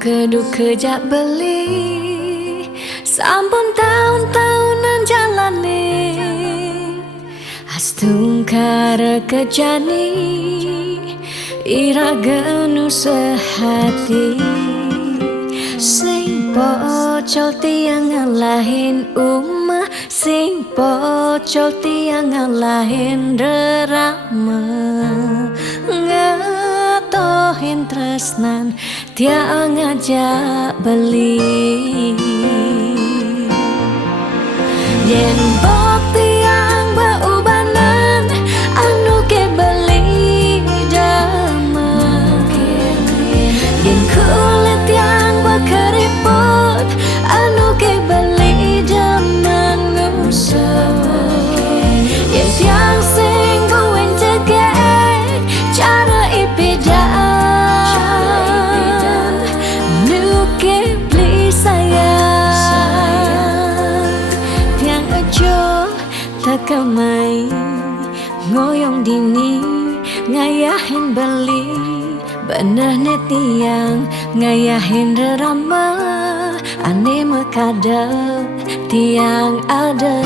Keduk kejak beli sampun tahun-tahunan jalani astungkara kejani ira genu sehati sing pocol tiang ngalahin umah sing pocol tiang ngalahin rerama ngatohin tresnan tiang ngajak beli yen bok tiang beubanan anu ke beli dama yen kulit yang berkeriput anu ke beli dama ngusap yen tiang sing buin cegek cara ipidan nu ke beli sayang tiang aja takamai ngoyong dini ngayahin beli bener tiang ngayahin rerama ane mekadep tiang ada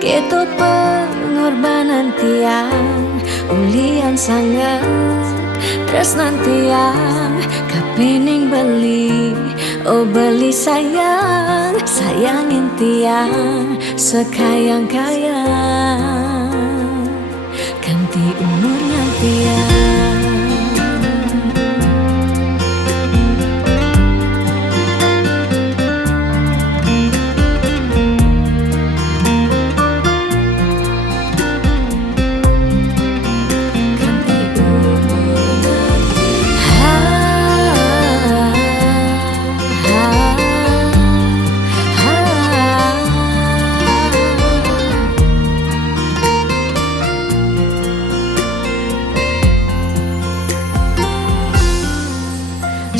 ketut pengorbanan tiang ulian sangat tresnan tiang kapening beli oh beli sayang sayangin tiang sekayang-kayang ganti umurnya tiang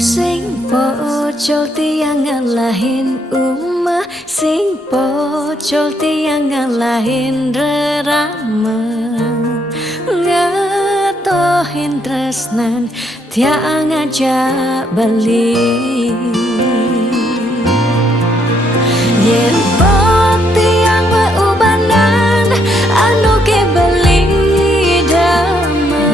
sing pocol tiang ngalahin umah sing pocol tiang ngalahin rerama ngatohin tresnan tiang ngajak beli yen bok tiang beubanan anu ke beli dama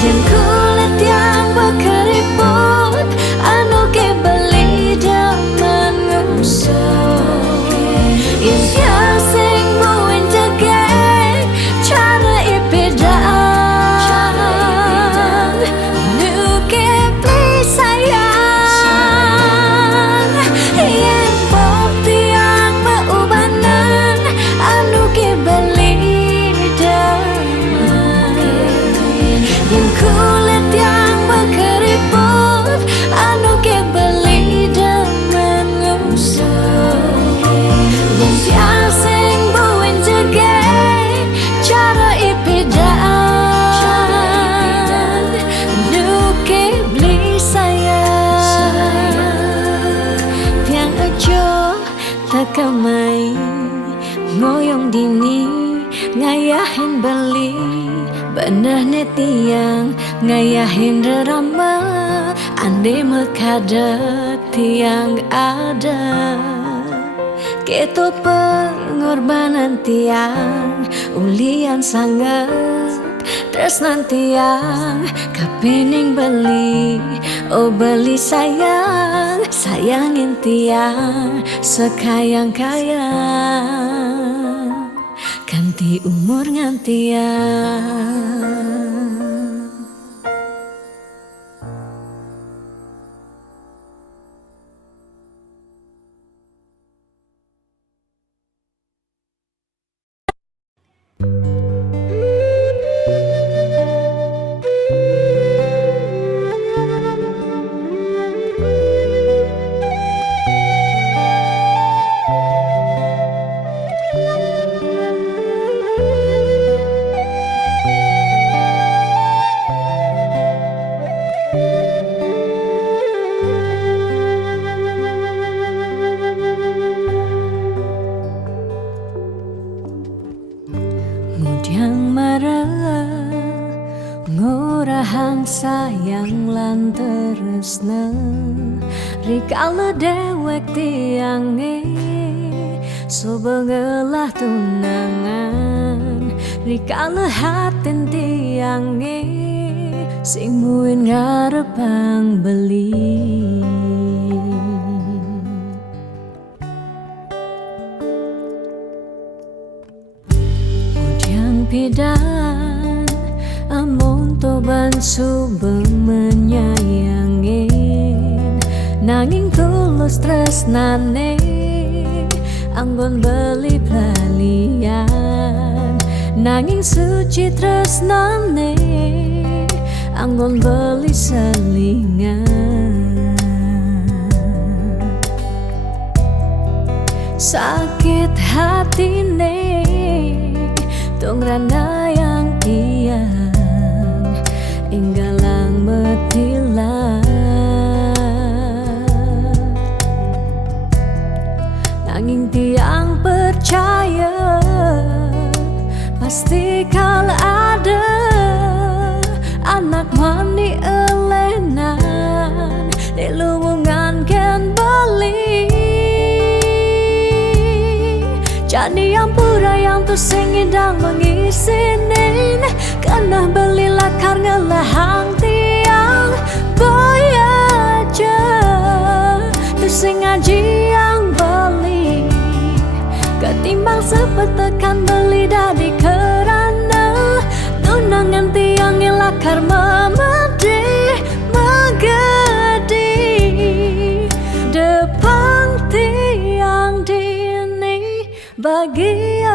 yen kulit yang berkeriput anu ke beli dama ngusap yen tiang sing buin cegek cara ipidan nu ke beli sayang yen bok tiang beubanan anu ke beli dama yen kulit yang berkeriput anu ke beli dama ngusap yen tiang sing buin cegek cara ipidan nu ke beli sayang tiang aja takamai ngoyong dini ngayahin beli bener tiang ngayahin rerama ande mekadep tiang ada ketut pengorbanan tiang ulian sangat tresnan tiang kapening beli oh beli sayang sayangin tiang sekayang-kayang ganti umur ngantiang ngurahang sayang lan tresna rikala dewek tiange sobengelah tunangan rikala hatin tiange sing muin ngarepang beli. Hujan pidan amon toban subeng menyayangin nanging tulus tresnane anggon beli pelalian nanging suci tresnane anggon beli selingan. Sakit hatine tong rana yang tiang inggalang metilan nanging tiang percaya pasti kal ada anak mani elenan di luwungan ken beli jadi ampura yang tu sing indang mengisinin karena beli lakar ngelahang tiang boy aja tu sing ngaji yang beli ketimbang sepetekan beli dari kerana tunangan tiang lakar memedi megedi depan tiang dini bagian.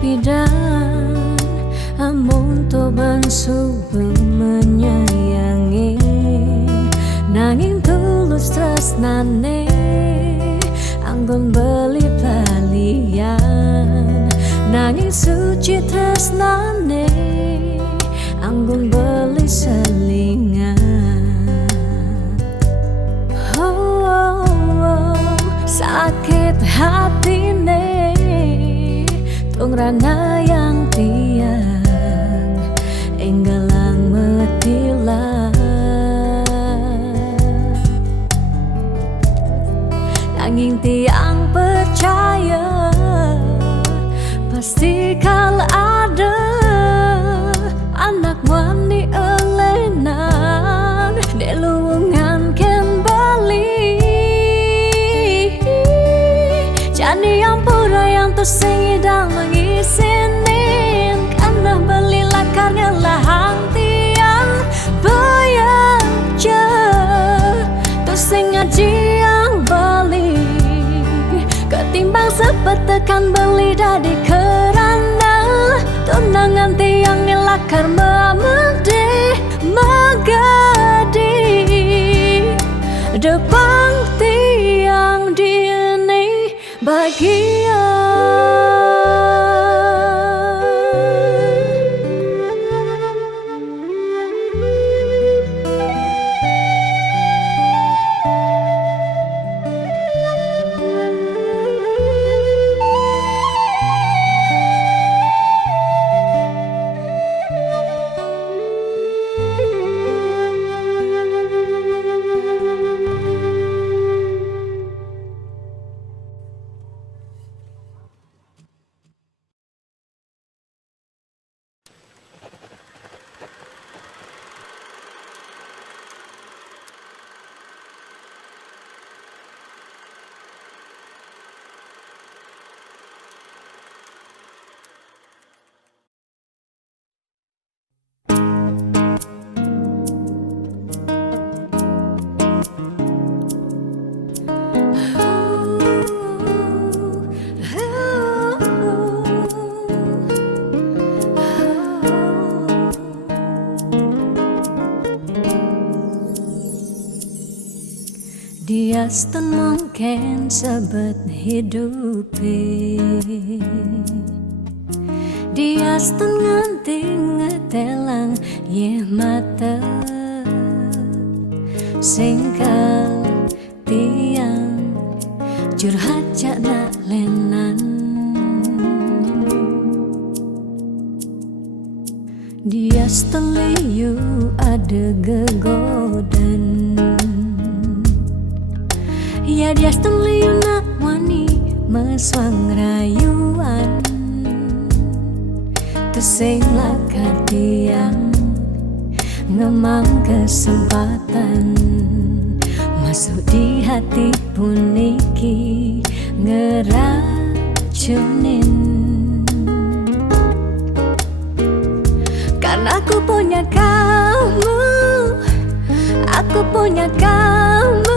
Pidan amon toban subeng menyayangi nanging tulus tresnane anggon beli palian nanging suci tresnane anggon beli selingan. Sakit hatine tong rana yang tiang enggalang metilan nanging tiang percaya pasti kal ada anak wani elenan di luwungan ken bali jadi ampura yang tu sing idang mengisinin karena beli lakar ngelahang tiang bayaja tu sing ngaji yang beli ketimbang sepetekan beli dari kerana tunangan tiang lakar memedi megadi depan tiang dini bagian. Dia stun mungkin sebet hidupi. Dia stun nganti ngetelang ye mata singkal tiang curhat nak lenan. Dia stun liu ada gegodan. Ya dia stun liu nak wani meswang rayuan. Sing lakar tiang ngemang kesempatan masuk di hati puniki ngeracunin. Karena aku punya kamu, aku punya kamu.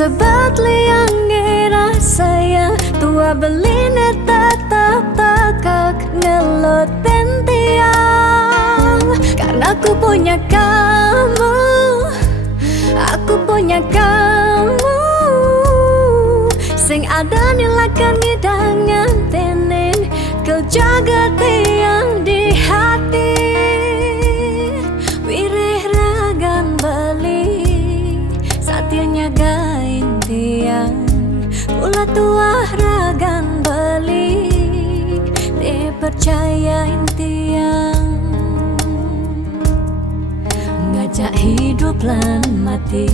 Sebab liang ngerasa yang tua beline tetap takak ngelot pentiang. Karena aku punya kamu, aku punya kamu. Sing ada nilakan ngidangan tenin kau jaga tiang di hati. Wirih ragan beli saatnya gain tiang. Pula tua ragan beli dipercayain tiang. Ngajak hidup lan mati.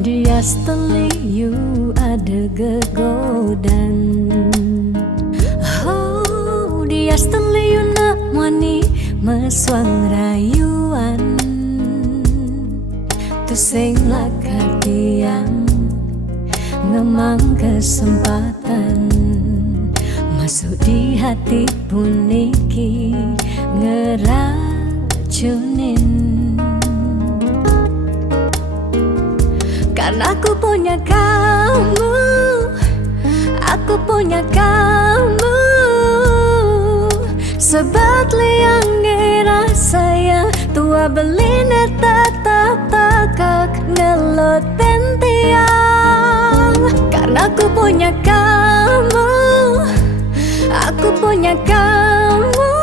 Dia seteliu ada gegodan. Oh, dia seteliu nak wani meswang rayuan. Tu sing lakar tiang ngemang kesempatan masuk di hati puniki ngeracunin. Karena aku punya kamu, aku punya kamu. Sebab liang ngerasa yang tua beline tetap takak ngelot pentiang. Karena aku punya kamu, aku punya kamu.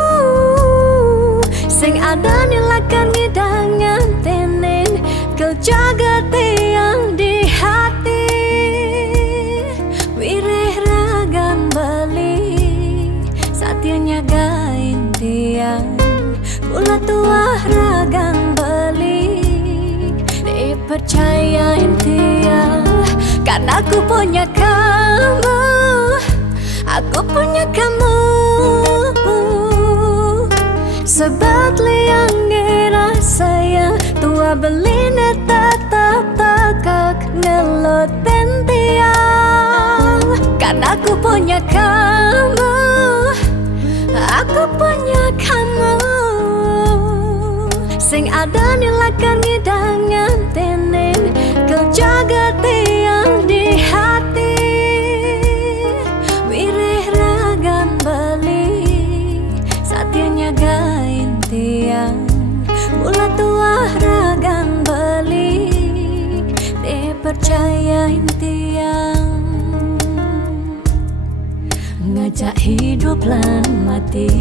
Sing ada nilakan ngidangan tenin kau jaga tiang di hati. Wirih ragan beli saatnya gain tiang. Pula tua ragan beli dipercayain tiang. Karena aku punya kamu, aku punya kamu. Sebab liang ngerasa yang tua beline tetap takak ngelot pentiang. Karena aku punya kamu, aku punya kamu. Sing ada nilakan ngidangan tenin kau jaga tiang di hati. Wirih ragan beli saatnya gain tiang. Mula tua ragan beli dipercayain tiang. Ngajak hidup lan mati.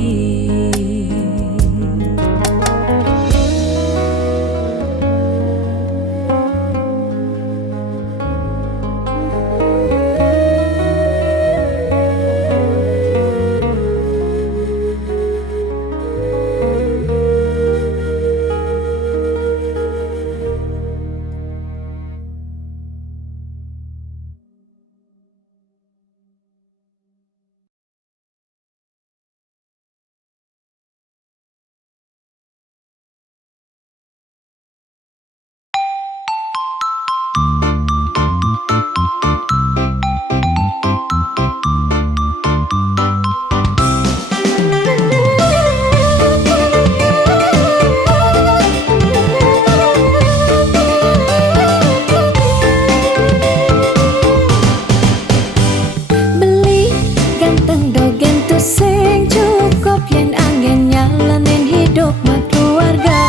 keluarga.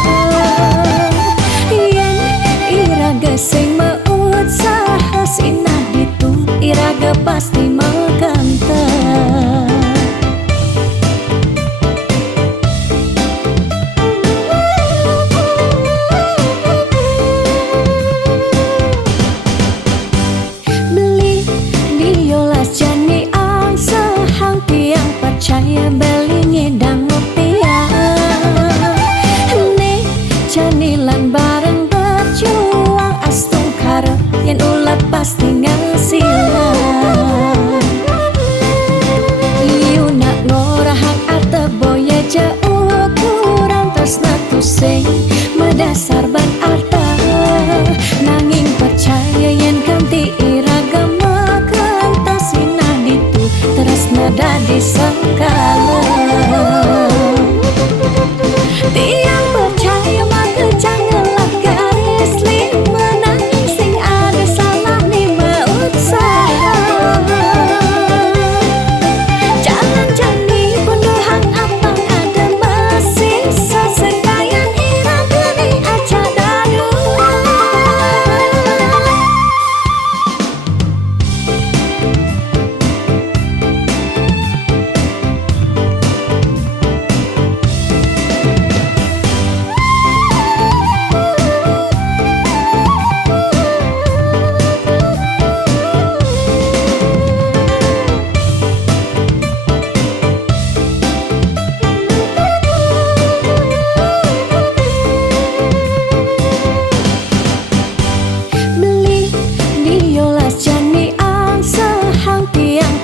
Yen iraga sing meut saha sinah ditu, iraga pasti makanta. Percaya beli ngedang rupiah nih janilan bareng berjuang astung karep yen ulat pasti ngasilan. Iu nak ngorahak arte boya jauh kurang tresna tu sing medasar ban arta nanging percaya yen kanti iragama kantasina ditu tresna dadi sekala. Tiang percaya maka janganlah garis lima nanging sing ada salah ni berusaha. Jalan jani pendohang apang ada masih sesekayan iraga ni aja dadu.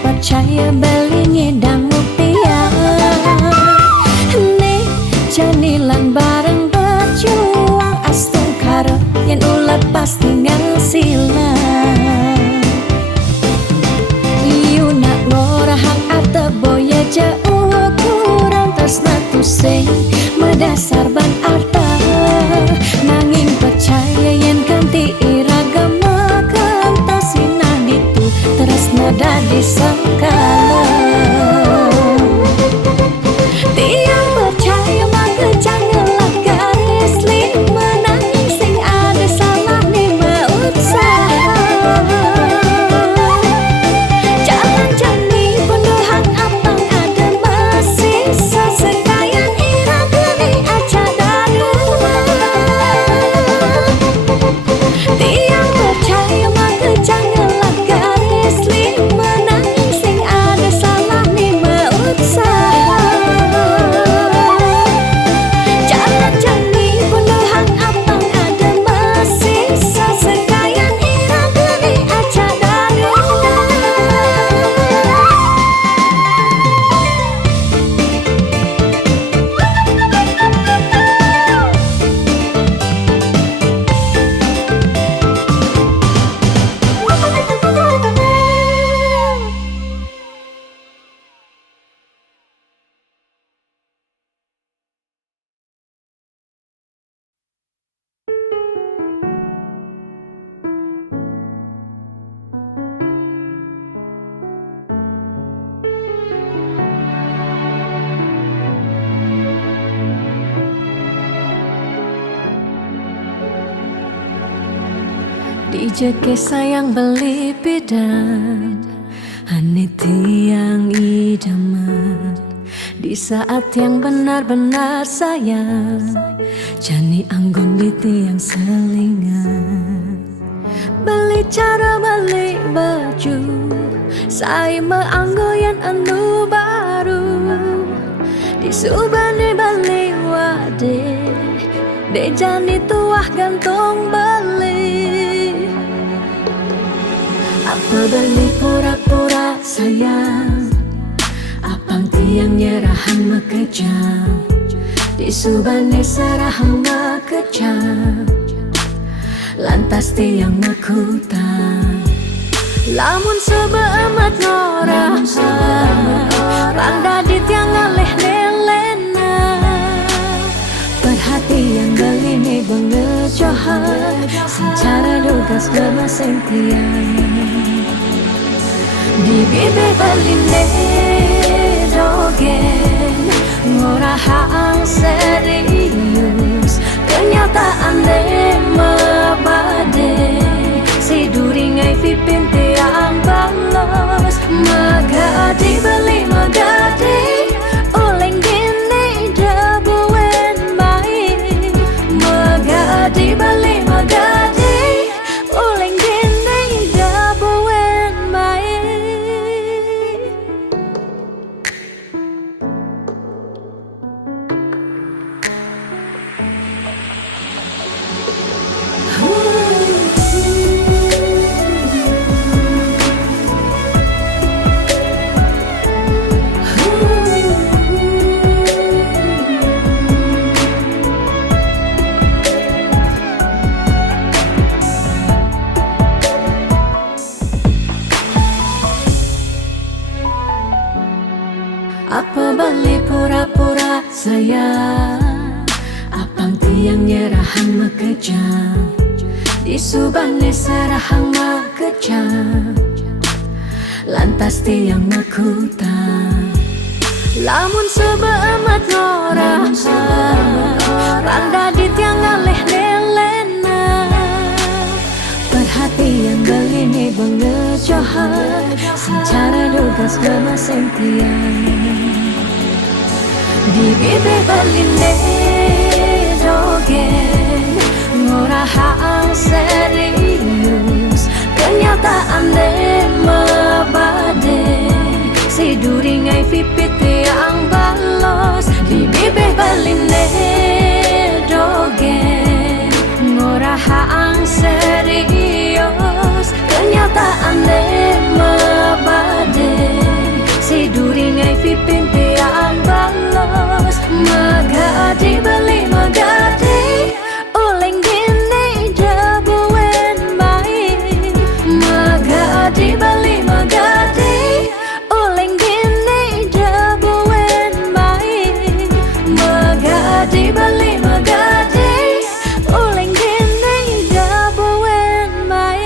Percaya beli ngedang rupiah nih janilan bareng berjuang astung karep yen ulat pasti ngasilan. Iu nak ngorahang arte boya jauh kurang tresna tu sing medasar ban arta nanging percaya yen kanti iragama kantasina ditu tresna dadi sekala. Tiang percaya maka janganlah garis lima nanging sing ada salah ni berusaha. Jalan jani pendohang apang ada masih sesekayan iraga ni aja dadu. Tiang percaya maka janganlah garis lima nanging sing ada salah ni berusaha. Jalan jani pendohang apang ada masih sesekayan iraga ni aja dadu. Dijeke sayang beli bidan Ane tiang idaman di saat yang benar-benar sayang. Jani anggun di tiang selingan. Beli cara beli baju saya meanggoyan anu baru. Di subane beli wade de jani tuah gantung beli. Apa beli pura-pura sayang, apang tiang nyerahan mekejam. Di subane serahang mekejam, lantas tiang mekutan. Lamun sebeemat ngorahan, randa di tiang ngaleh nelena. Perhatian beli nih bengejohan, secara dugas bermasing tiang. Di bibir beli nih dogen, ngorahang serius kenyataan de mabade si duringai pipin tiang balos magadi beli magadi oleng gini dabuen mai magadi beli magadi oleng gini dabuen mai. Apa balik pura-pura sayang, apang tiang nyerahan makejang, disubane serahang makejang, lantas tiang makutang. Lamun sebeamat ngorah, randa di tiang ngaleh nelena, perhatian belini bengejohan, secara dugas gemaseng tiang. Di bibir beline dogen ngorahang serius kenyataan de mabade si duringai pipit tiang balos. Di bibir beline dogen ngorahang serius kenyataan de mabade si duringai pipin tiang balos magadi beli magadi oleng gini dabuen mai magadi beli magadi oleng gini dabuen mai magadi beli magadi oleng gini dabuen mai.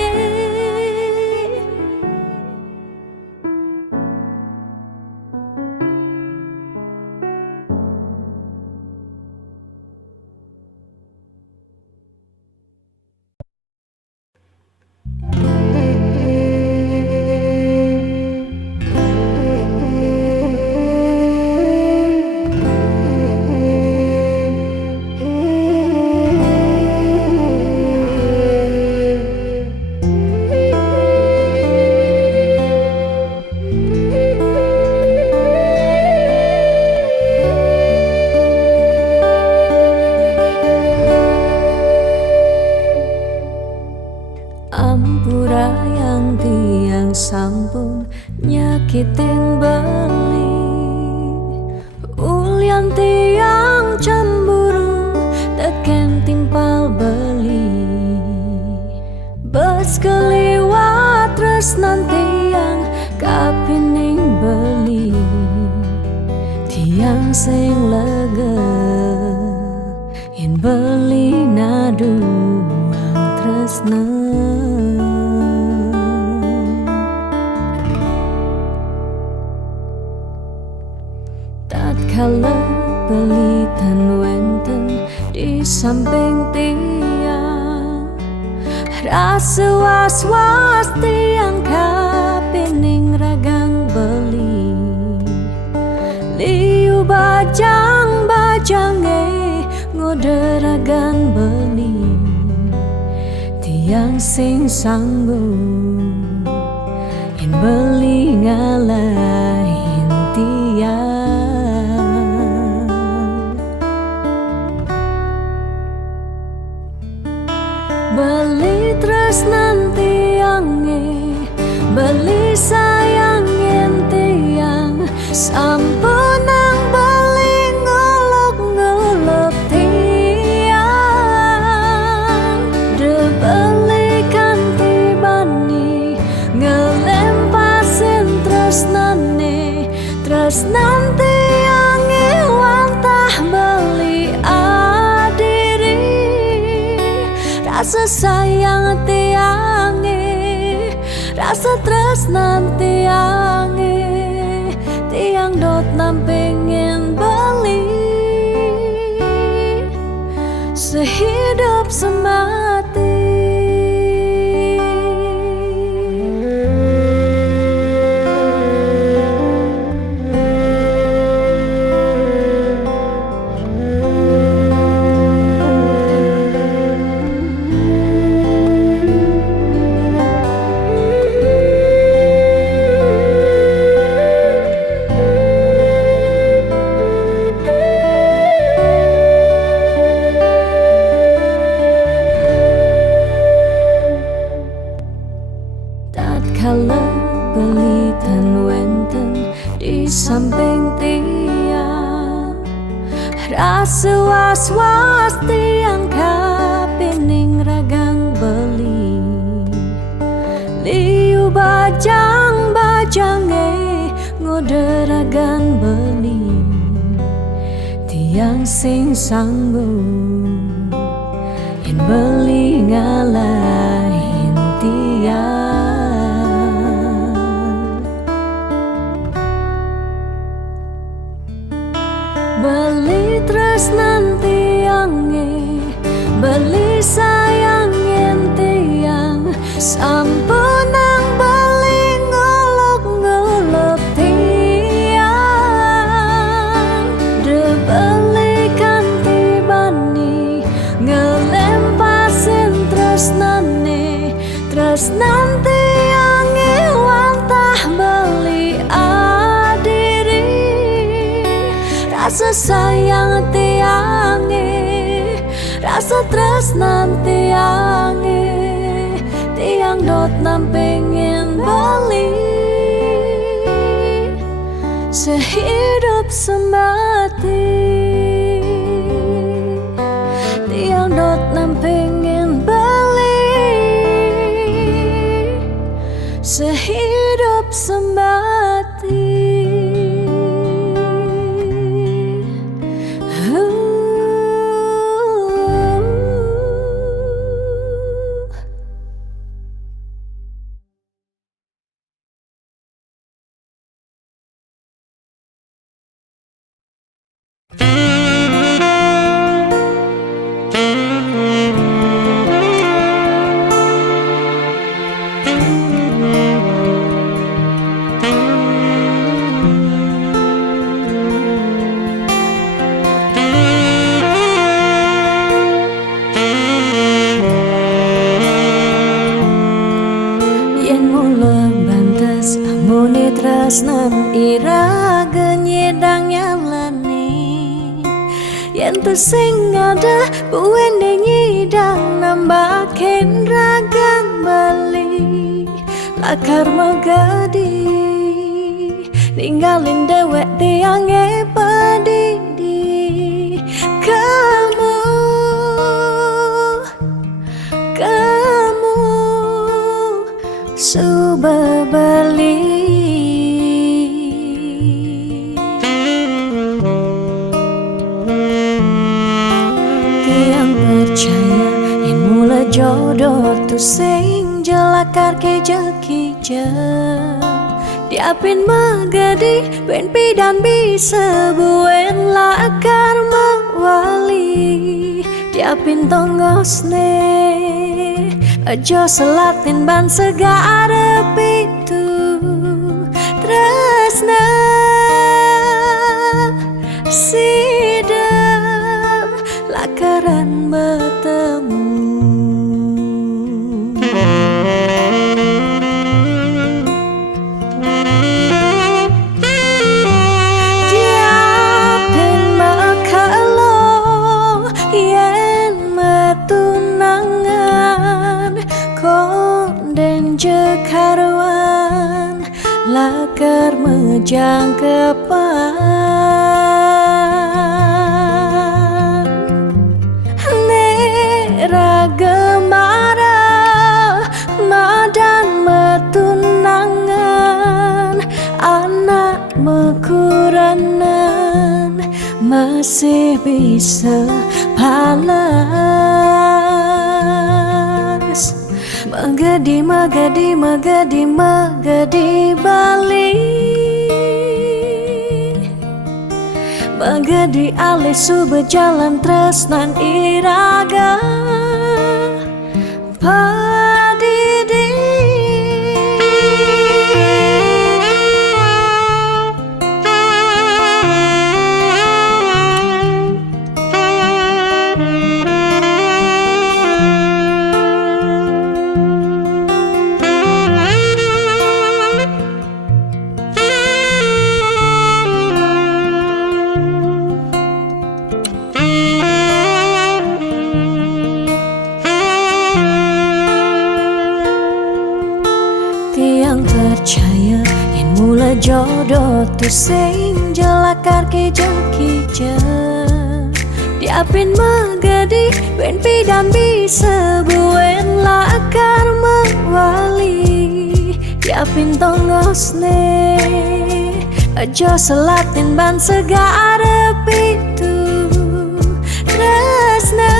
Ampura yang tiang sampun nyakitin beli, ulian tiang cemburu teken timpal beli, bes keliwat tresnan tiang kapining beli, tiang sing lega yen beli naduang tresna. Tatkala pelitan wenten di samping tiang, rasa was-was tiang kapining ragang beli, liu bajang-bajange ngode ragang beli, tiang sing sambung yen beli ngalahin tiang. Beli tresnan tiange, beli sayangin tiang, sampunang beli ngolok-ngolok tiang. De beli kanti bani ngelempasin tresnane, tresnan tiange wantah beli adiri. Rasa sayang tiange, rasa tresnan tiange, tiang dot nampingin beli sehidup semati. Tatkala belitan wenten di samping tiang, rasa was-was tiang kapining ragang beli. Liu bajang-bajange ngoderagan beli. Tiang sing sanggup yen beli ngalahin tiang. Beli tresnan tiange, beli sayangin tiang, sampunang beli ngolok-ngolok tiang. De beli kanti bani, ngelempasin tresnane, tresnan tiange wantah beli adiri. Rasa sayang tiange, rasa tresnan tiange, tiang dot nampingin beli sehidup semati. Tiang dot nampingin beli sehidup semati. Muni tresnan ira genyedang nyalani, yen tu sing ada buende nyidang nambakin ragang bali. Lakar magadi ninggalin dewek tiange padidi. Kamu suba beli. Tiang percaya yang mula jodoh tu sing jelakar keja-keja. Diapin magadi ben pidan bisa buen lakar mewali. Diapin tongosne aja selatin ban segara pitu tresna sidam lakaran bertemu. Diapin makalo yen metunangan konden jekarwan lakar mejang kepan. Nera gemara madan metunangan, anak mekuranan masih bisa palas. Magadi, magadi, magadi, magadi Bali. Magadi alih su berjalan tresnan ira. Padidi. Tiang percaya yen mula jodoh tu sing jelakar kija-kija diapin magadi wen pidam bisa buen lakar mewali diapin tongosne aja selatin ban segara pitu resna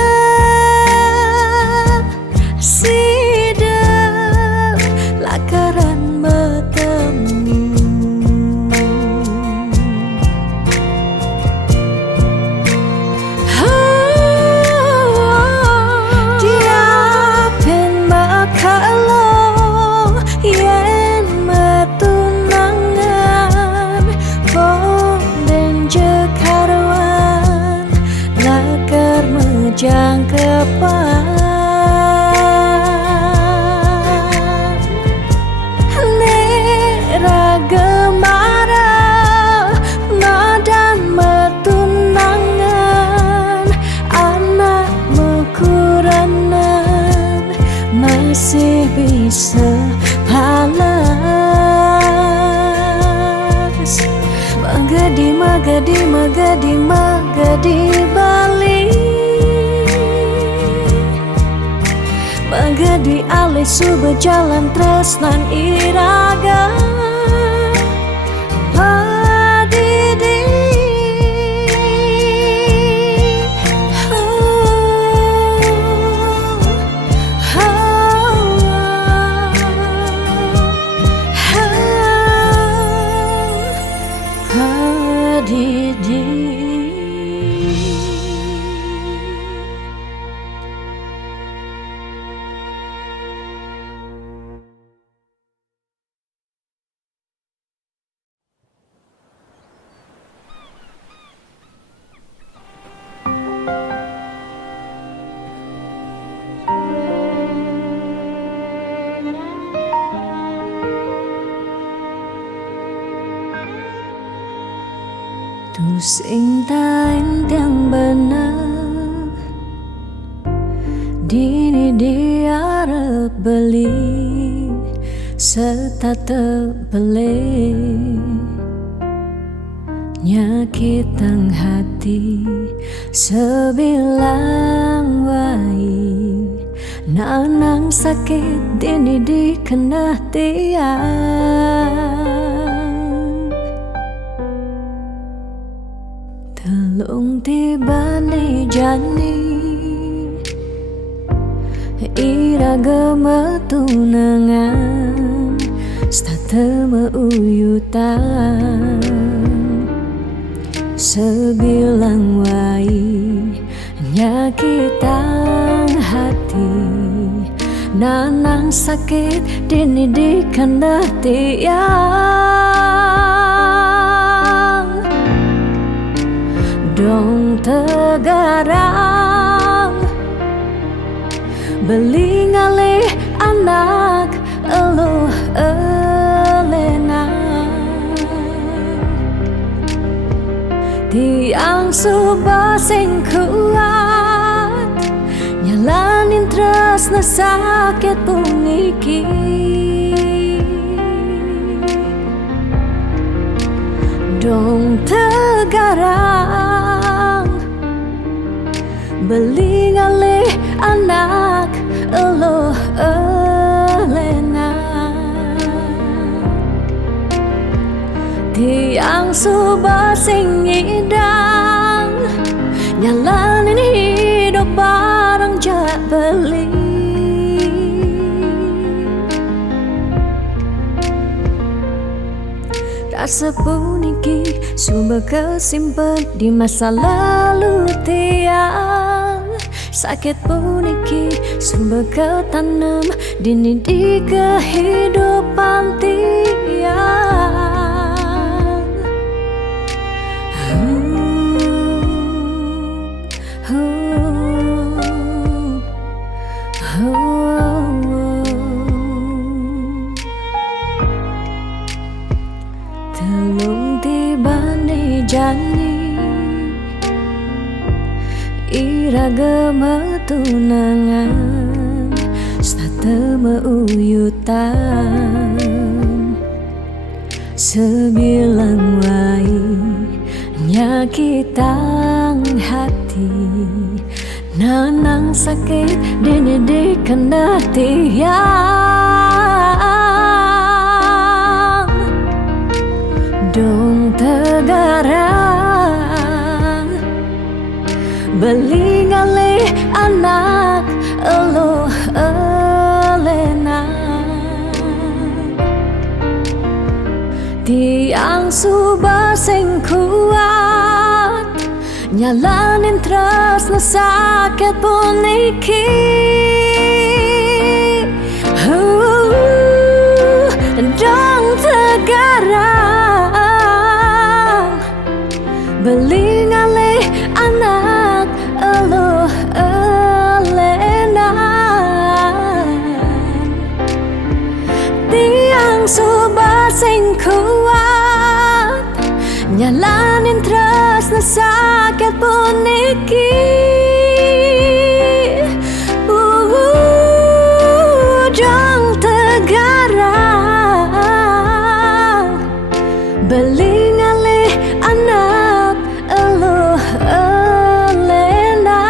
lakaran bertemu diapin makalo yen metunangan bonden jekaruan lakar mejang kepan gemara nadan metunangan anak mekuranan masih bisa palas magadi magadi magadi magadi balik magadi alih su berjalan tresnan iraga Padidi. Padidi. Tu sing tain yang benar dini diarep beli serta terbeli nyakitang hati sebilang wai nanang sakit dini dikena tiang telung tiba ni jani iraga metunangan stata meuyutan sebilang wai nyakitang hati nanang sakit dini dikena tiang dong tegarang beli ngalih anak eluh elena tiang subah sing kuat nyalanin tresna sakit pungiki dong tegarang beli ngalih anak eluh elena tiang subah sing idang nyalanin hidup bareng jak beli rasa puniki sumber kesimpan di masa lalu tiang sakit puniki sumber ketanam dini di kehidupan tiang. Telung tibane jani iraga tunangan sate meuyutan sebilang wai nyakitang hati nanang sakit dini di kena tiang dong tegarang beli ngalih anak elo elena tiang subah sing kuat nyalanin terus sakit puniki dong tegarang beli ngalih anak elo elena tiang subah sing kuat nyalanin terus sakit puniki dong tegarang beli ngalih anak elo elena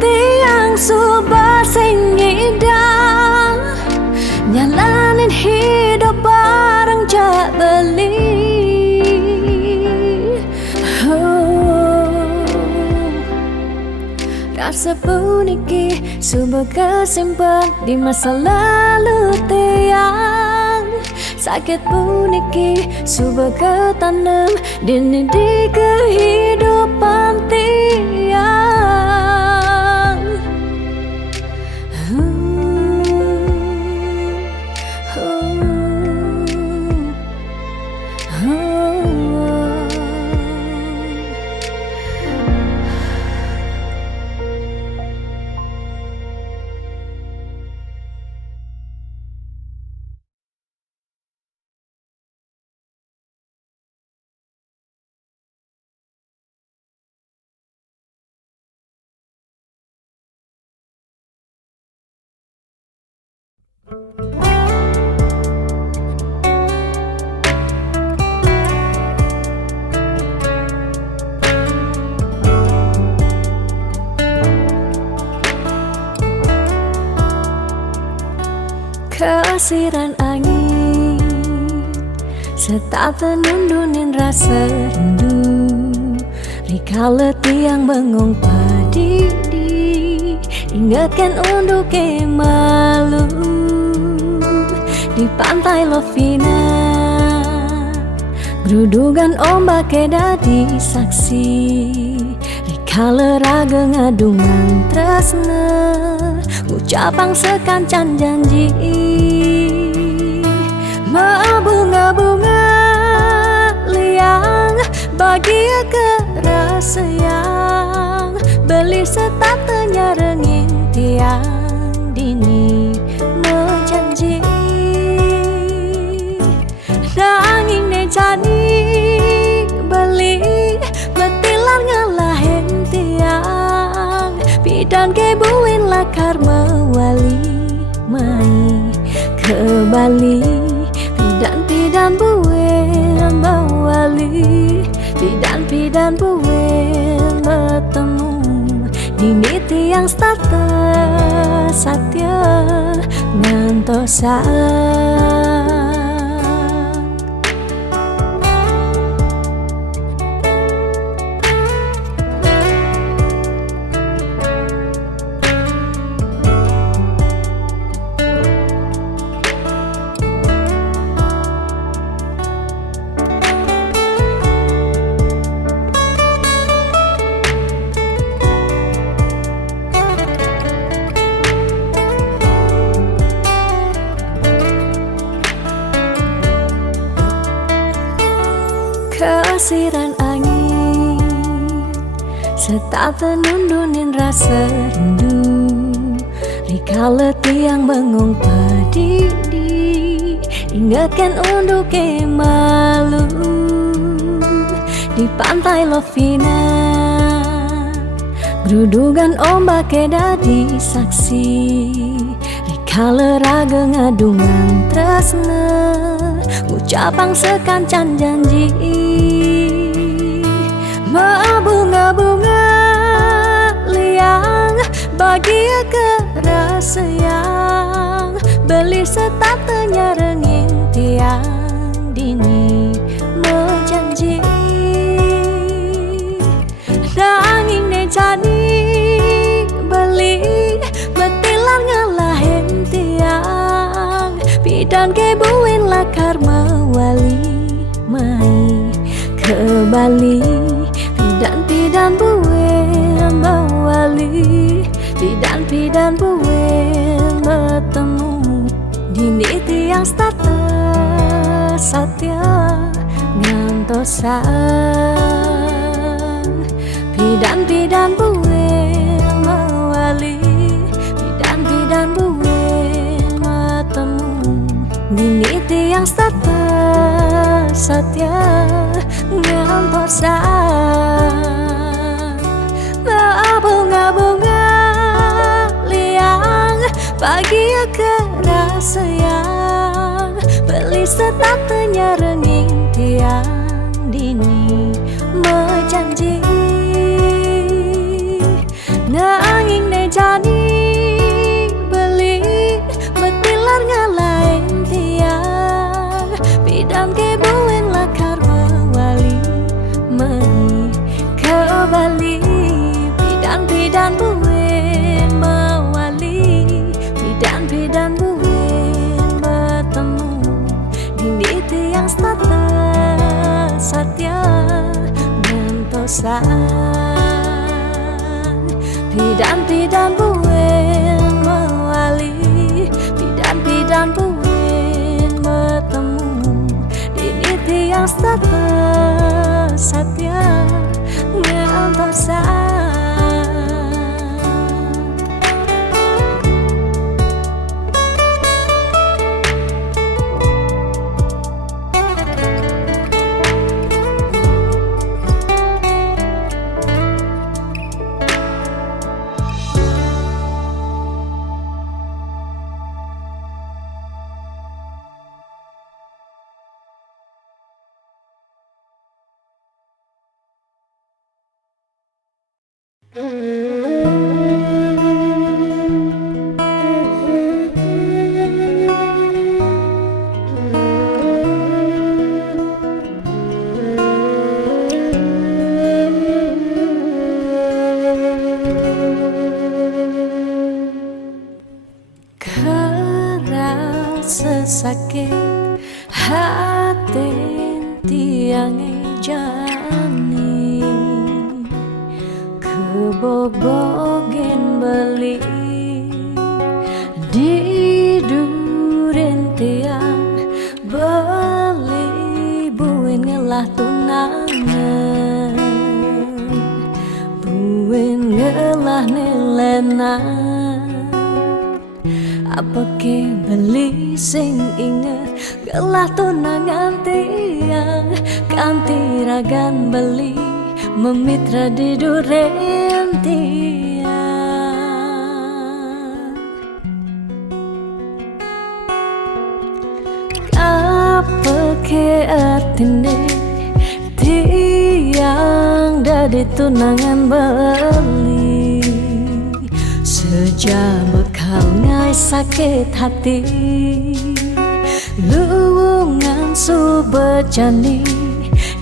tiang subah sing ngidang nyalanin hidup bareng jak beli rasa puniki sumber kesimpan di masa lalu tiang sakit puniki sumber ketanam dini di kehidupan tiang. Kesiran angin setata nundunin rasa rindu rikala tiang bengong padidi ingatkan untuk malu di pantai Lovina gerudugan ombak dadi saksi rikala raga ngadungan tresna ngucapang sekancan janji bunga-bunga liang bahagia kerasa yang beli setatenya rengin tiang dini menjanji nanging nejani beli betilan ngalahin tiang bidan kebuin lakar mewali mai ke Bali pidan buin mewali pidan buin bertemu dini tiang starter satya ngantosa. Setata nundunin rasa rindu Rikala tiang bengong pedidi Ingatkan untuk malu Di pantai Lovina Gerudugan ombak dadi saksi Rikala raga ngadungan tresna Ucapang sekancan janji Bunga-bunga liang bahagia kerasa yang beli setatanya renging tiang dini menjanji nanging ne jadi beli betilan ngalahin tiang bidan kebuin lakar mewali mai ke Bali Pidan buin mewali Pidan buin bertemu Dini tiang stata satya ngantosan Pidan buin mewali Pidan buin bertemu Dini tiang stata satya ngantosan Bunga-bunga liang bahagia kerasa yang beli setatanya renging tiang dini menjanji nanging ne jadi beli betilar ngalahin tiang bidam kebuin lakar mewali meni ke Bali Pidan buin mewali Pidan buin bertemu Dini tiang stata satya ngantosan Pidan buin mewali Pidan buin bertemu Dini tiang stata satya ngantosan Sakit hati tiang jani kebobogen beli di duren tiang beli buin ngelah tunangan buin ngelah nelenan apa ke beli sing inget gelah tunangan tiang kanti ragan beli memitra di duren tiang apa ke artine tiang dari tunangan beli sejak bekal ngai sakit hati luwungan subejani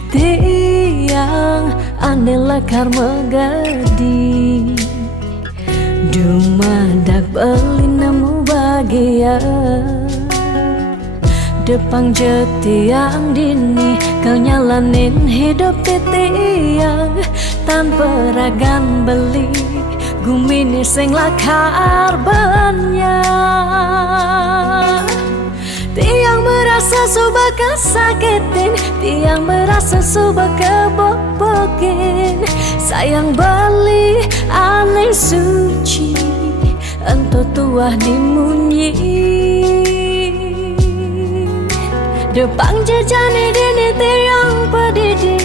tiang ane lakar megadi dumadak beli nemu bahagia depang jetiang dini kenyalanin hidup tiang tanpa ragan beli gumini sing lakar banyak Tiang merasa suka kesakitin, tiang merasa suka kebobokin. Sayang beli aneh suci, entah tuah dimunyi. Depan jejane dini tiang pedidi,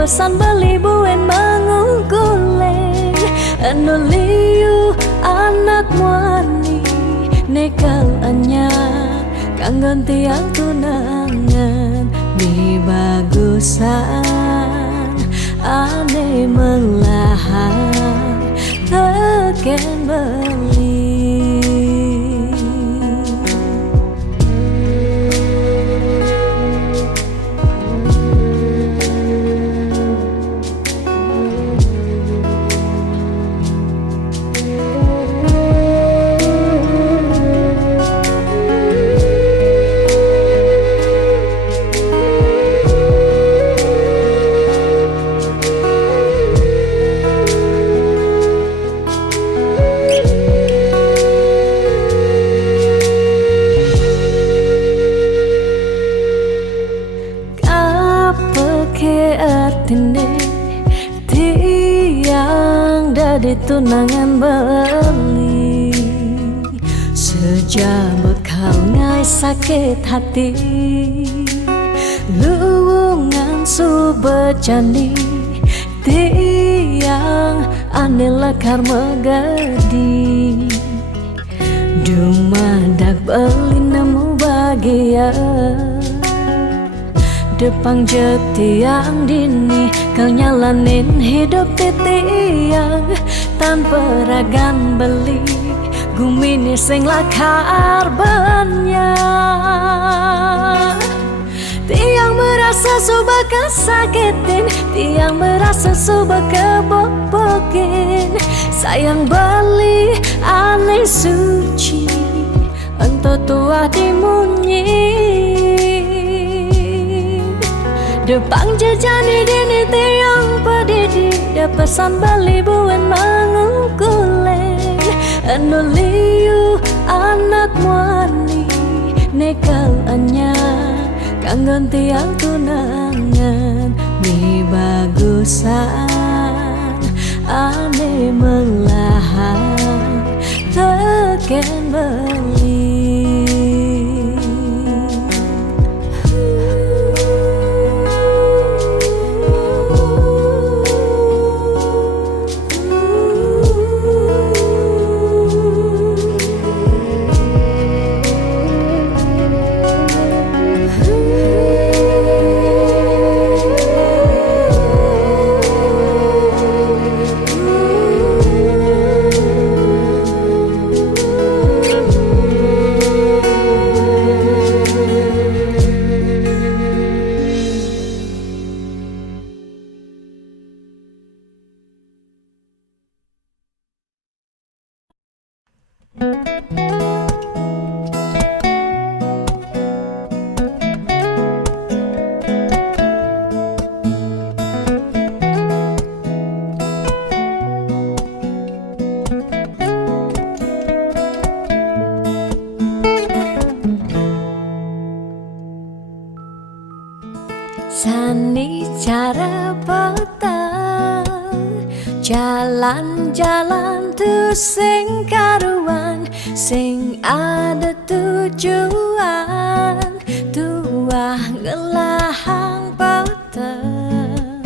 pesan beli buen mengungkuleng. Anu liu anak muani, nekal anya kanggon tiang tunangan. Di bagusan ane melahan teken beli. Tiang dari tunangan beli, sejabut kau ngai sakit hati. Luwungan su bercandi, tiang ane lekar megadi. Dumadak beli nemu bahagia, depan jetiang dini kau nyalanin hidup tiang tanpa ragan beli gumini sing lakar banyak. Tiang merasa suka kesakitin, tiang merasa suka kebobokin. Sayang beli aneh suci, entah tua dimunyi. Depan jejani dini tiang pedidi, pesan beli buen mengungkuleng. Anu liu anak muani, nekal anya kanggon tiang tunangan. Di bagusan ane melahan teken beli. Sani cara petang, jalan-jalan tu sing karuan, sing ada tujuan. Tuah ngelahang petang,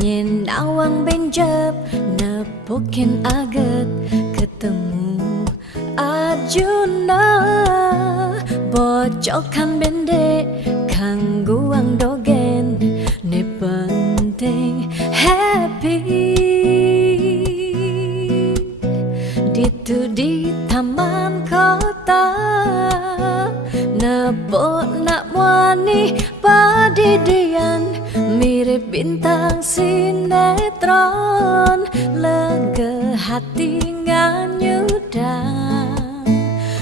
nyen awang benjep nepukin aget ketemu Arjuna. Bocokan bendek kangguang dogen, ne penting happy. Ditu di taman kota, nebok nak wani padidian, mirip bintang sinetron. Lega hati nganyudan,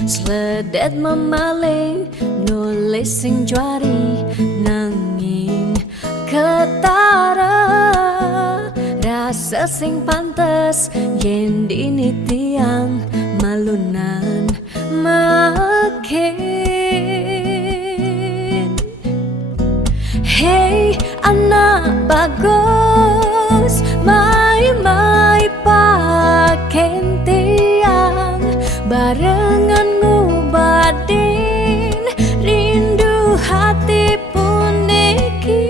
sledet memaling nulis sing juari nanging ketara. Rasa sing pantes yen dini tiang malunan makin. bagus mai-mai paken tiang barengan ngubadin rindu hati puniki.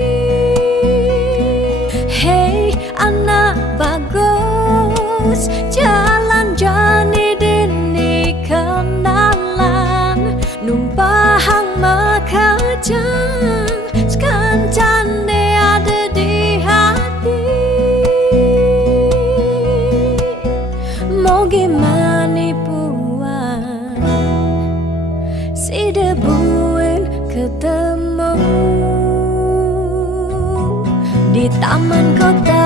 Hey anak bagus jalan jani dini kenalan numpahang makajang sekancan ada di hati. Mau gimana puan si debuin ketemu di taman kota.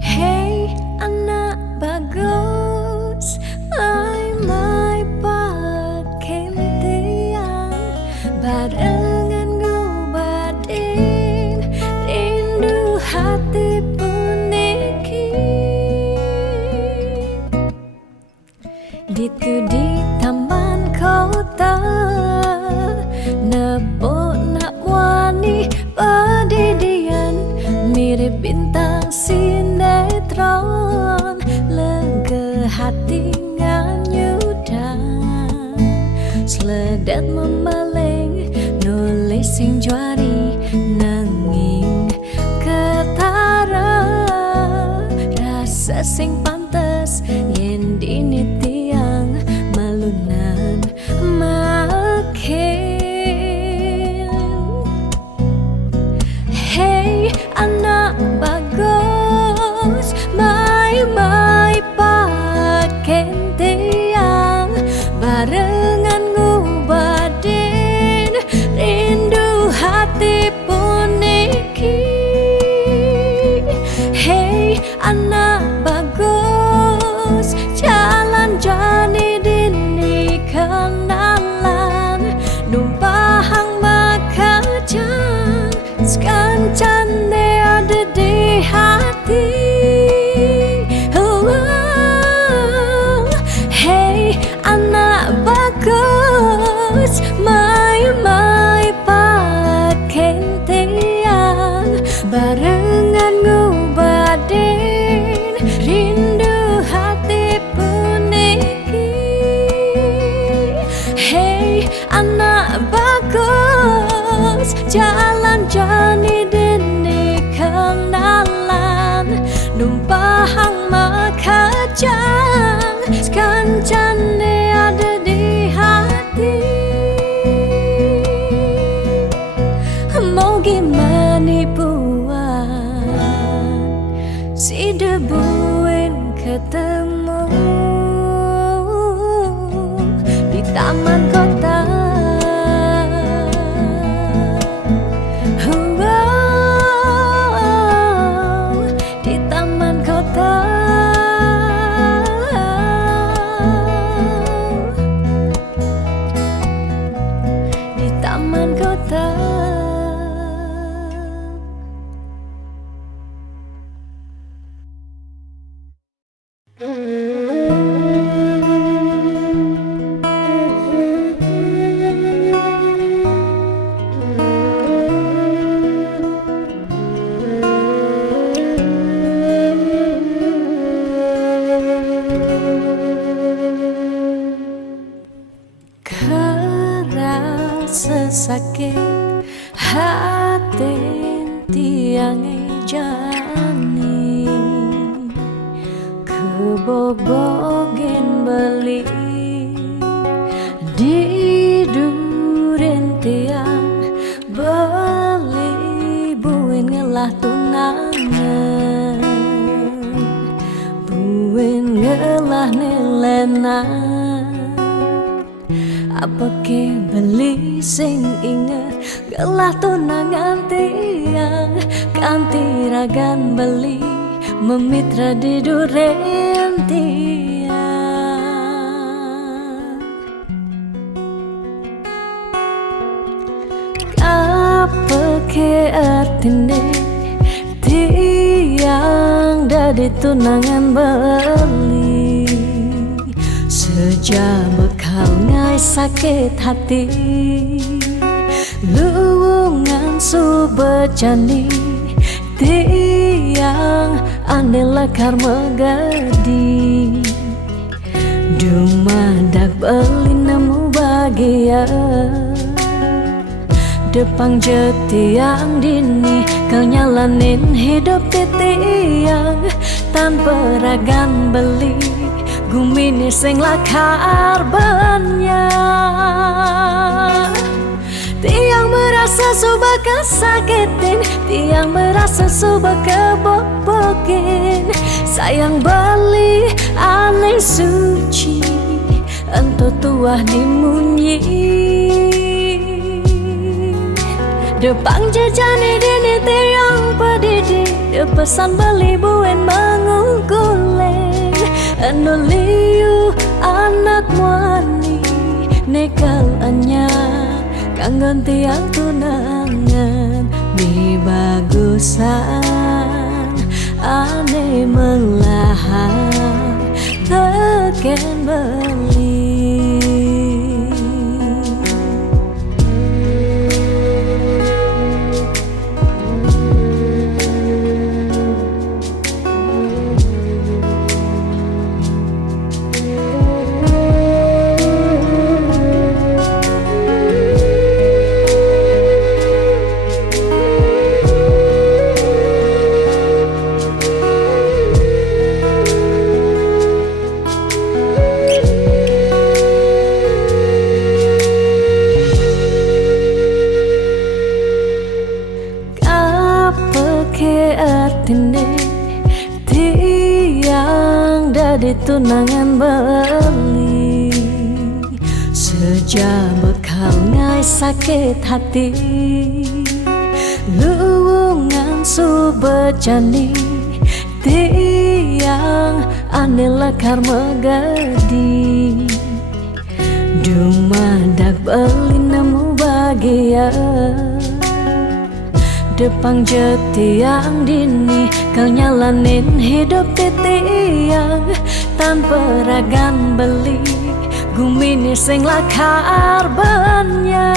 Hey anak bagus mai-mai paken tiang barengan ngubadin rindu hati puniki. Ditu di taman kota nepok nak wani padidian mirip bintang sinetron lega hati nganyudan seledet memeleng nulis sing juari nanging ketara rasa sing pantes yen dini tiang malunan makin. Hey anak bagus mai-mai paken tiang barengan ngubadin rindu hati puniki. Hey anak bagus jalan jani dini kenalan numpahang makajang sekancan ada di hati. Hey anak bagus mai-mai paken tiang barengan ngubadin rindu hati puniki. Hey anak bagus jalan jani dini kenalan numpahang makajang sekancan ada di hati. Mau gimana puan si debuin ketemu di taman kota. Di taman kota. Di taman kota. Kerasa sakit hati tiang jani kebobogen beli di duren tiang beli buin ngelah tunangan buin ngelah nilenan. Apa ke beli sing inget gelah tunangan tiang kanti ragan beli memitra di duren tiang. Apa ke atine tiang dari tunangan beli sejak bekal ngai sakit hati luwungan subejani tiang ane lekar megadi dumadak beli nemu bahagia Depang jetiang dini kau nyalanin hidup titiang tanpa ragan beli gumini sing lakar banyak tiang merasa suba kesakitin tiang merasa suba kebobokin sayang beli aneh suci entah tuah dimunyi Depang jejani dini tiang pedidi Depesan beli buen mengungkuleng Anu liu anak muani Nekal anya Kanggon tiang tunangan Mi bagusan Ane melahan Teken beli tiang dari tunangan beli sejak bekal ngai sakit hati luwungan subejani tiang ane lekar megadi dumadak beli nemu bahagia Depang jetiang dini kau nyalanin hidup titiang tanpa ragan beli gumini sing lakar banyak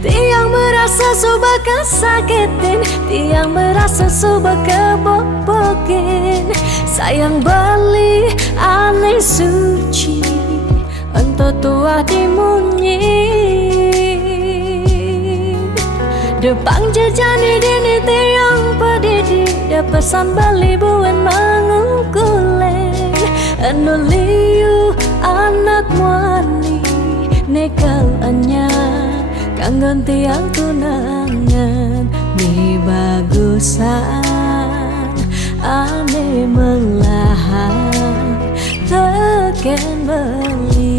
tiang merasa suba kesakitin tiang merasa suba kebobokin sayang beli aneh suci entah tua dimunyi Depang jejani dini tiang pedidi Depesan beli buen mengungkuleng Anu liu anak muani Nekal anya Kanggon tiang tunangan Mi bagusan Ane melahan Teken beli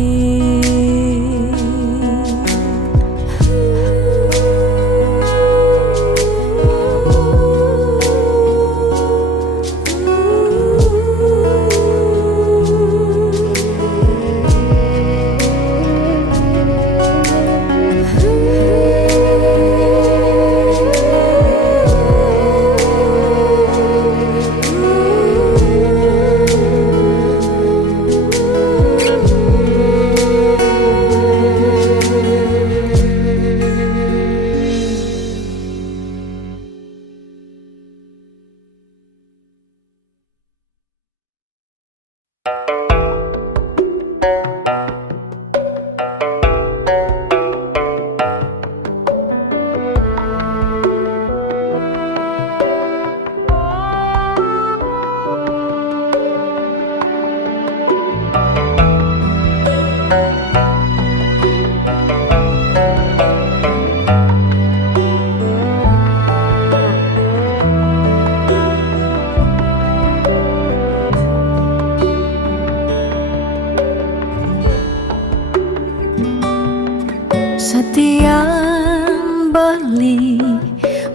Setiap beli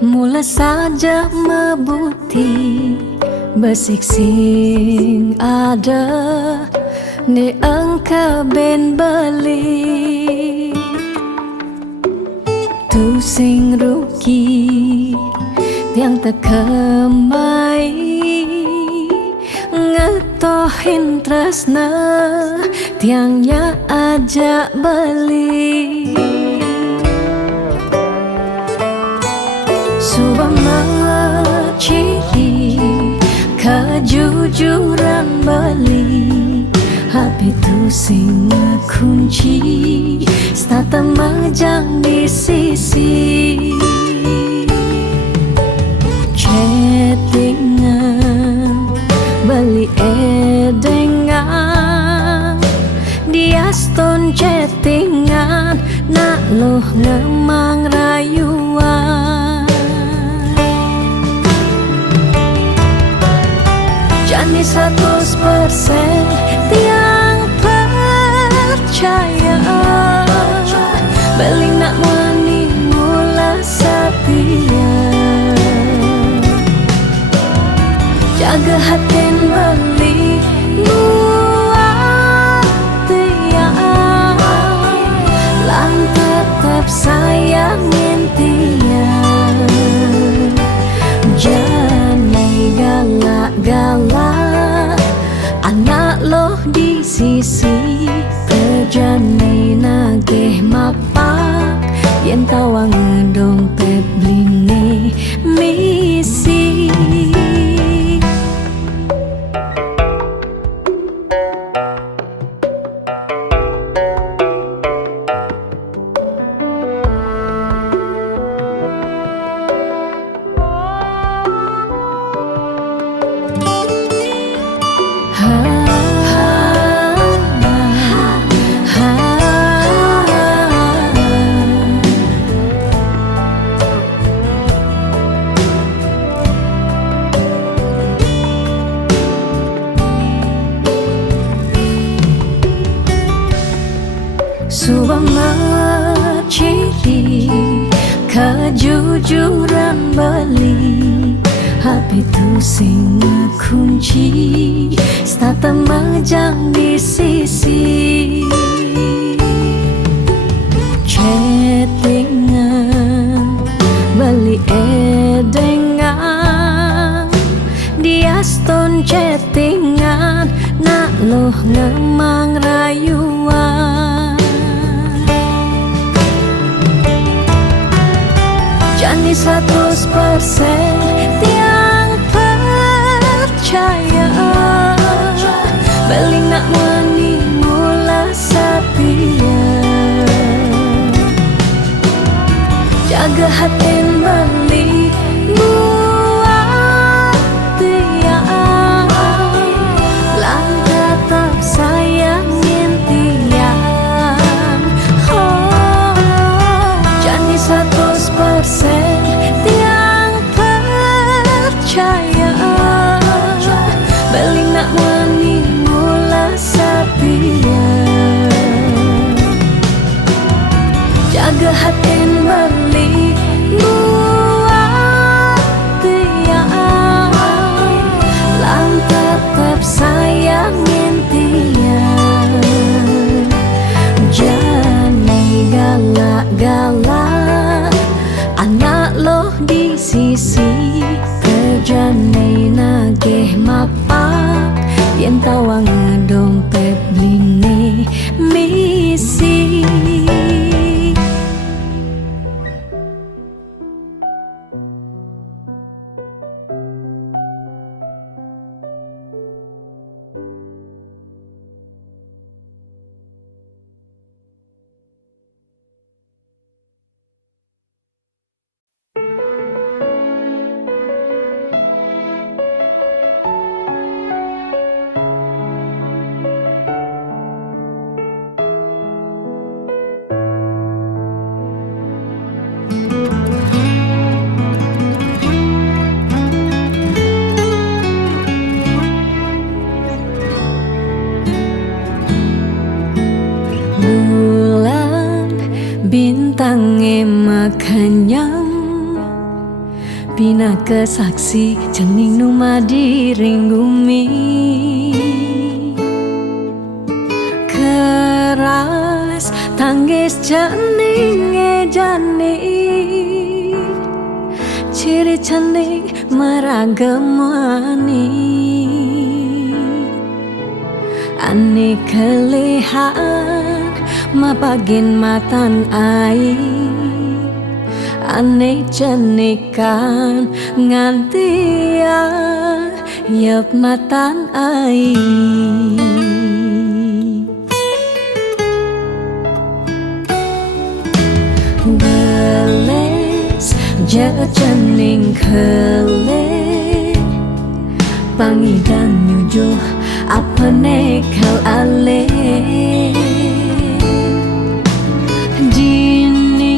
mula saja mebuti besik sing ada ni engkau ben beli tu sing rugi tiang tekemai ngetohin tresna tiangnya ajak beli subama ciri kejujuran beli Happy tu sing kunci stata majang di sisi chattingan beli edengan dia stone chattingan nak loh ngemang rayuan Jani 100% tiang percaya beli nak wani mula setia jaga hatin beli buat tiang lang tetap sayangin tiang Jani galak-galak anak loh di sisi terjani nagih mapak yen tawang dompet bline misi Subama ciri kejujuran beli Happy tu sing kunci stata majang di sisi chattingan beli edengan dia stone chattingan nak loh ngemang rayuan Jani 100% tiang percaya beli nak wani mula setia jaga hatin beli buat tiang lang tetap sayangin tiang Jani 100% tiang percaya beli nak wani mula setia jaga hatin beli buat tiang lang tetap sayangin tiang Jani galak-galak anak loh di sisi terjani nagih mapak yen tawang dompet bline misi bintangnya makan nyam bina kesaksi cening numadi ringgumi keras tangis cening jani ciri cantik meragamani Ani kelihaan mapagin matan ai Ane jenikan ngantia yep matan ai Geles jaga jening kele Pangidan nyujuh apa nekal ale Jini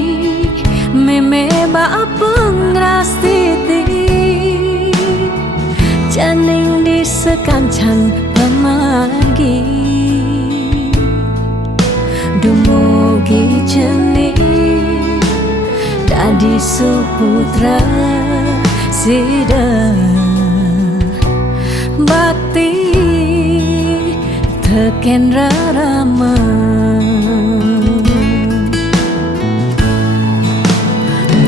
meme ba pengrastiti Janing disekancan pemagi Dumugi jening Dadi suputra sida Bakti teken rarama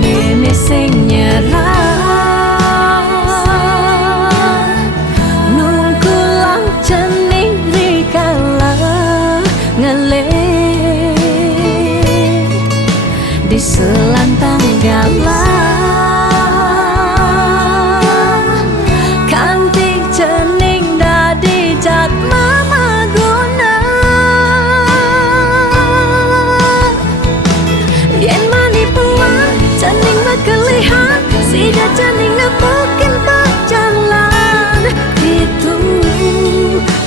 Nene sing nyerah Nungkulang jening rikala ngele Di selantang galah Kantik jening dadi jat mama guna Yen mani puan jening berkelihan Sida jening nepukin berjalan Itu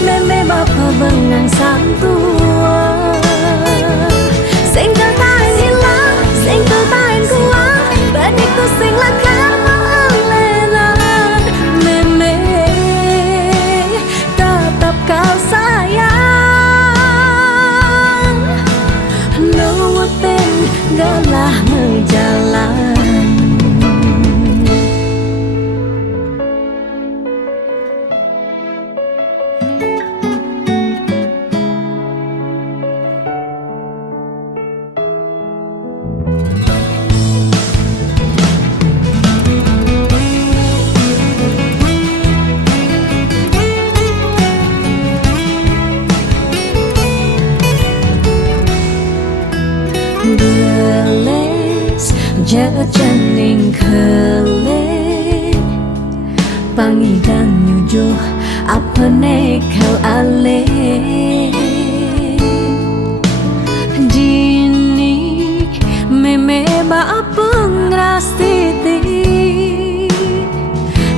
meme bapa bengang santua Sing tertain hilang Sing tertain kuat Baniku sing lakar malenan Meme tetap kau sayang Nuwutin galah menjalan Geles jaga jening kele Pangidan nyujuh apa nekal ale Jini meme ba pengrastiti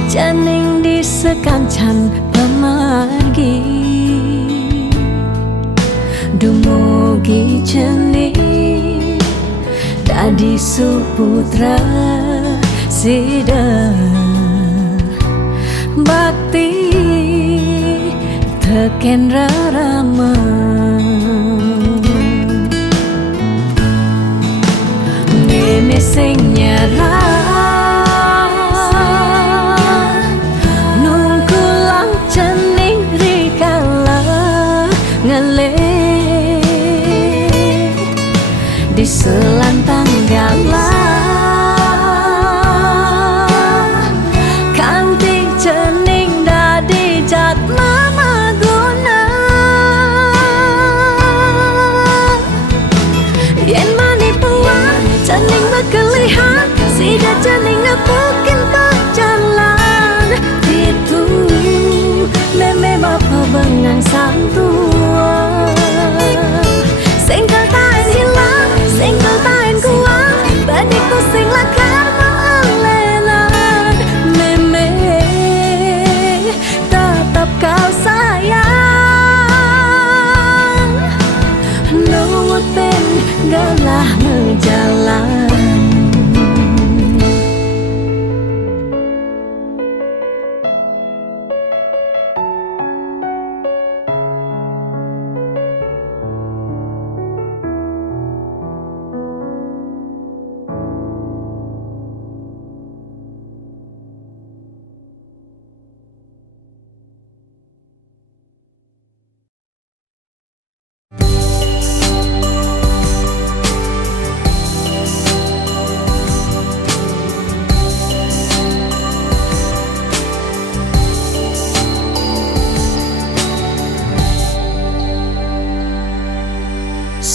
Janing disekancan pemargi Dumugi jening Dadi suputra sida Bakti teken rarama Nene sing nyerah Nungkulang jening rikala ngele Di selantang galah Kantik jening dadi jat mama guna Yen mani puan jening berkelihan Sida jening nepukin berjalan Itu meme bapa bengang santua Sing tertain hilang Sing tertain kuat Baniku sing lakar malenan Meme tetap kau sayang Nuwutin galah menjalan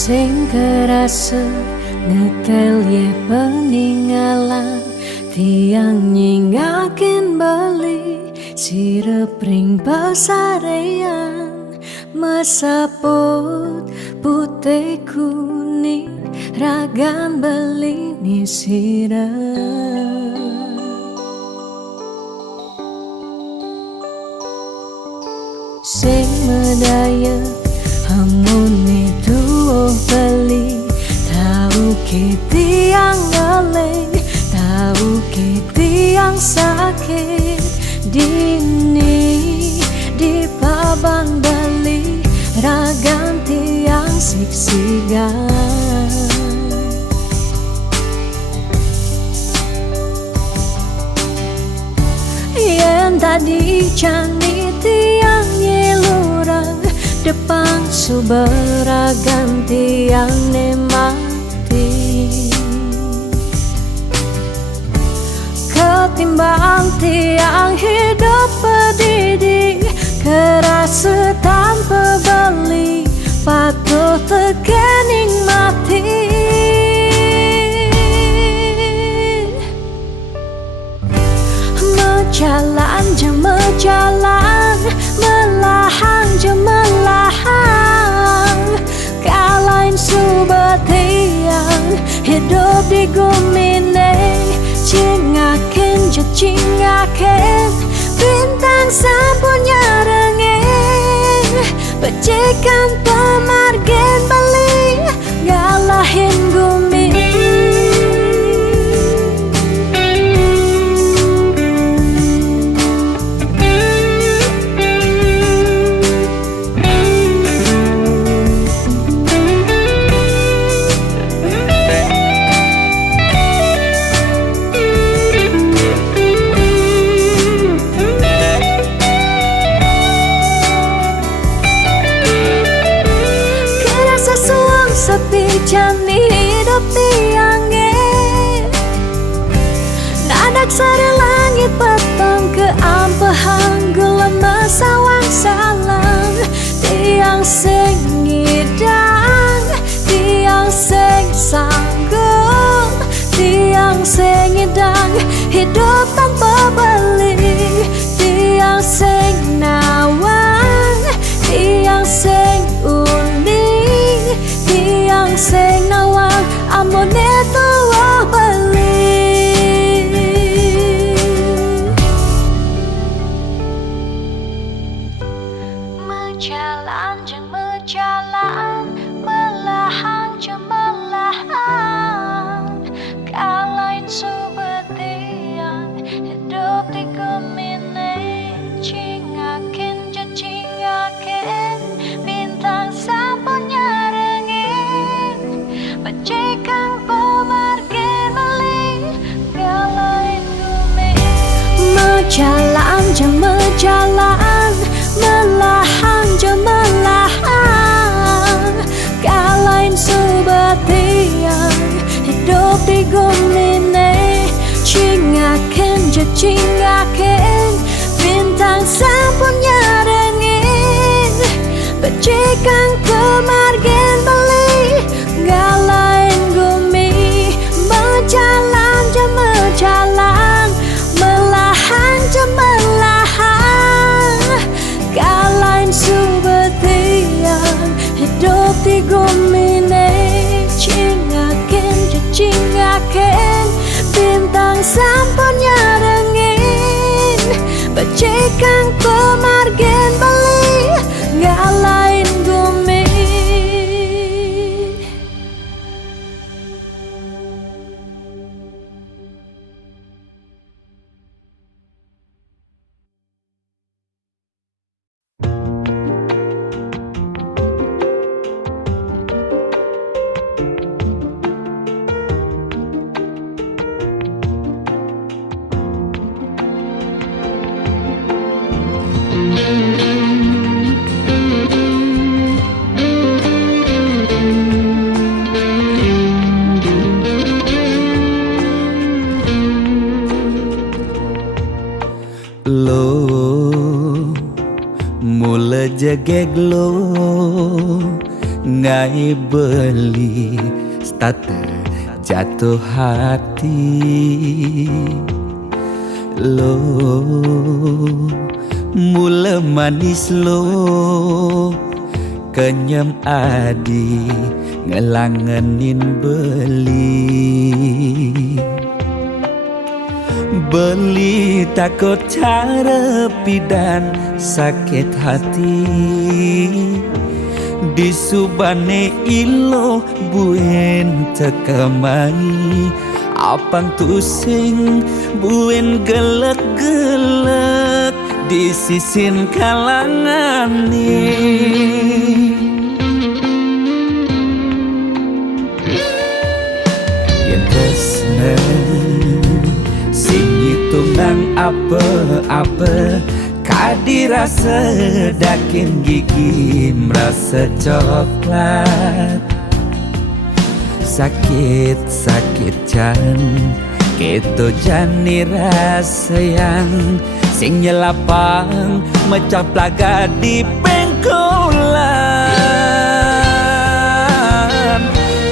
sing kerasa ngetel ye peninggalan tiang nyingakin bali sirep ring pasarean mesaput putih kuning ragam beli ni sirep sing medaya hamune tuh beli tahu ke yang galeng tahu ke yang sakit dini di paban beli ragam tiang siksigan yang tadi cani tiang nyelurang depan suberagam tiang nemati ketimbang tiang hidup pedidi kerasa tanpa beli patut terkening mati mejalan je mejalan melahang je melahang kalain subat tiang hidup di gumine cingaken je cingaken bintang sapunya rengeng pecekan pemargen beli ngalahin gumi sepi jani hidup tiangnya nadak sari langit petang ke ampahan gelema sawang salang tiang sing ngidang tiang sing sanggup tiang sing ngidang hidup tanpa beli tiang sing nawang tiang sing uning tiang sing nawang amone tuwa beli mejalan jeng mejalan melahang jeng melahang kalain subet tiang hidup di gemine cingakin je cingakin bintang sapunya pecekan pemargen beli galain gumi mejalan je mejalan melahang je melahang kalain subat tiang hidup di gumine cingaken je cingaken bintang sapunya rengin pecekan pemargen beli galain gumi mejalan je mejalan melahang je melahang galain subet tiang hidup di gumine cingaken je cingaken bintang sapunya rengin pecekan pemargen beli galain gumi lo mula jageg lo ngai beli starter jatuh hati lo mula manis lo kenyam adi ngelangenin beli takut cara pidan sakit hati disubane ilo buen tekamai apang tusing buen gelek-gelek di sisin kalangan yen tresna sing hitungan apa-apa kadirasa dakin gigi merasa coklat sakit jan keto jani rasa yang sing nyelapang mecah plaga di pengkolan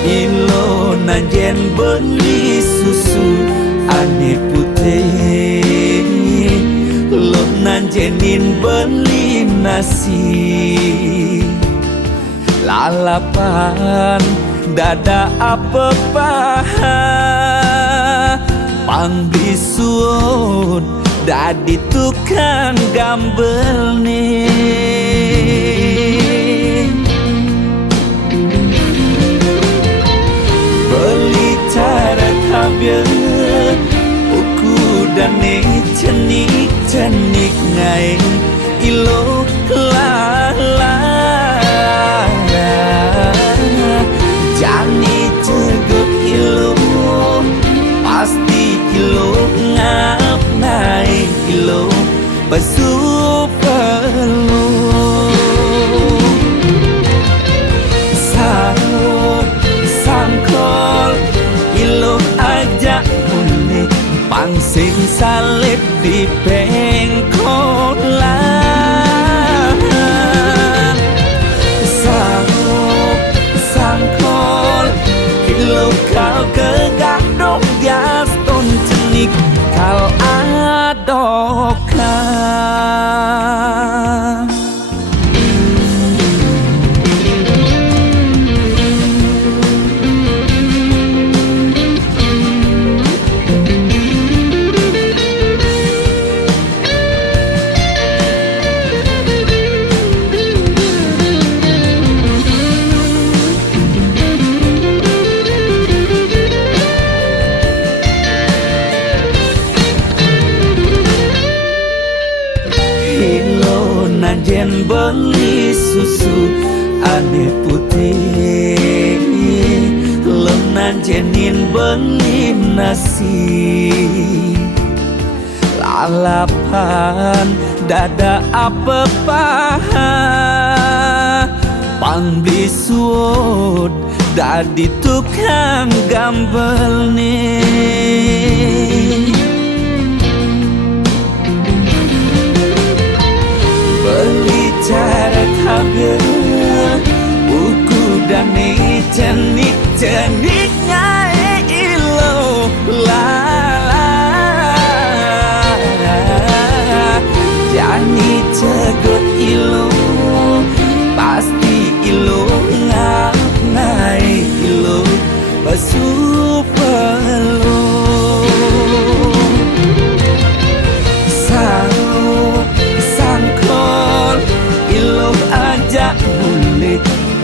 ilo nanjen beli susu ane putih lo nanjenin beli nasi lalapan dada apa paha pang bisuut dadi tukang gambel nih beli cara tabir uku dan cenik ngai ilo lala jani cegut ilo pasti ilo ngap naik ilo besu perlu salur sangkol ilo ajak mulai pangsing salib di pengkolan salur sangkol ilo kau kegadok dias ton cenik kau adokan nanjen beli susu ane putih lo nanjenin beli nasi lalapan dada apa paha pang bisuut dadi tukang gambel nih beli cara tabir buku dan ceniknya ilo lala jani cegut ilo pasti ilo ngap naik ilo besu perlu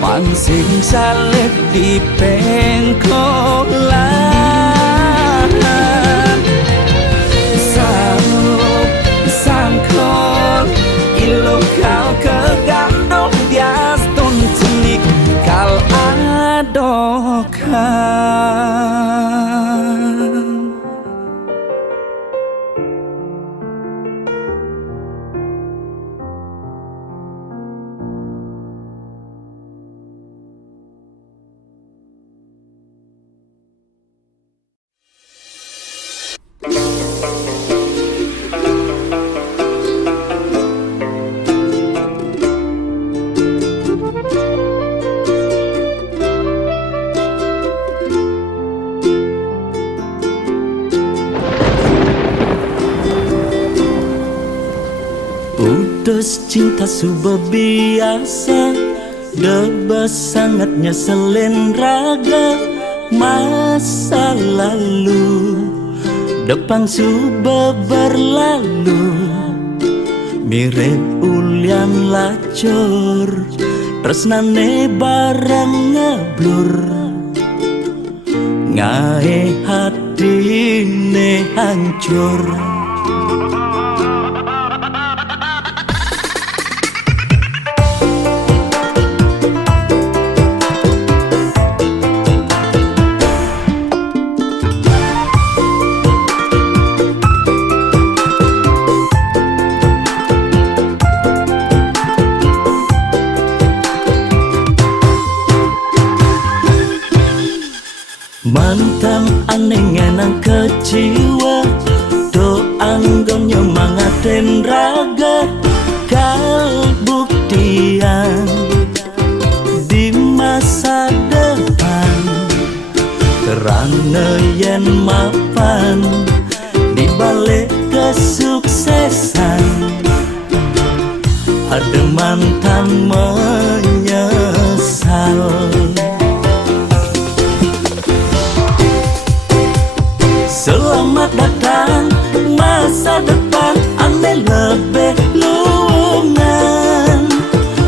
pangsing salib di pengkolan sangkol ilo kau kegandok dias ton cenik kal adokan Putus cinta sudah biasa, debas sangatnya selen raga. Masa lalu depan sudah berlalu, mirip ulian lacur, tresnane barang ngeblur. Ngae hatine hancur. Mantan aneh ngenang kecewa, do anggon nyemangatin raga. Kal buktian di masa depan, karena yen mapan di balik kesuksesan. Ada mantan menyesal. Selamat datang masa depan, aneh lebih lungan.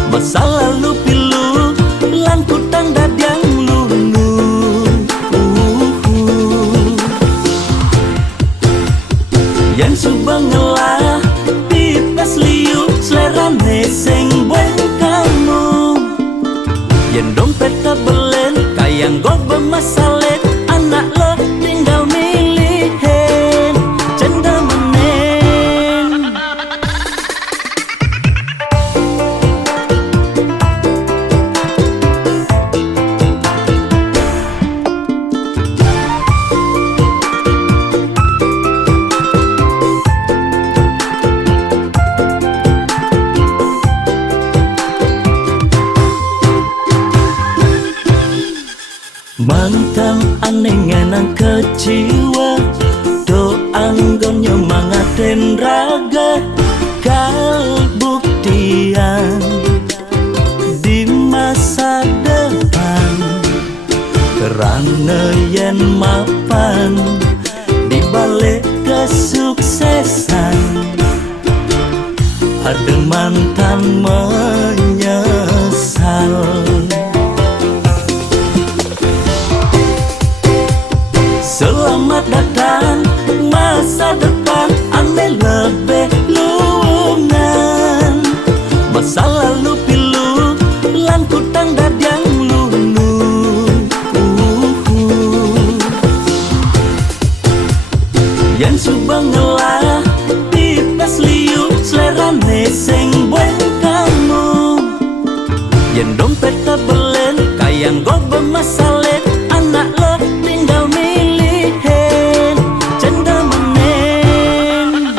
Masa lalu pilu, lan kutang dadang lulu. Yang subang ngelah, pipes liu, selerane sing bueng kamu. Yang dompet tabelen, kayang gue bermasalah. Anak lo tinggal milihin, cenda menen. Mantan aneh ngenang kecewa, do anggon nyemangatin raga. Kal buktian di masa depan, karena yen mapan di balik kesuksesan. Ada mantan menyesal. Selamat datang masa depan, aneh lebih lungan. Masa lalu pilu, lan kutang dadang lulu. Yang subang ngelah, pipes liu, selerane sing bueng kamu. Yang dompet tabelen, kayang gue bermasalah. Anak lo tinggal milihin, cenda menen.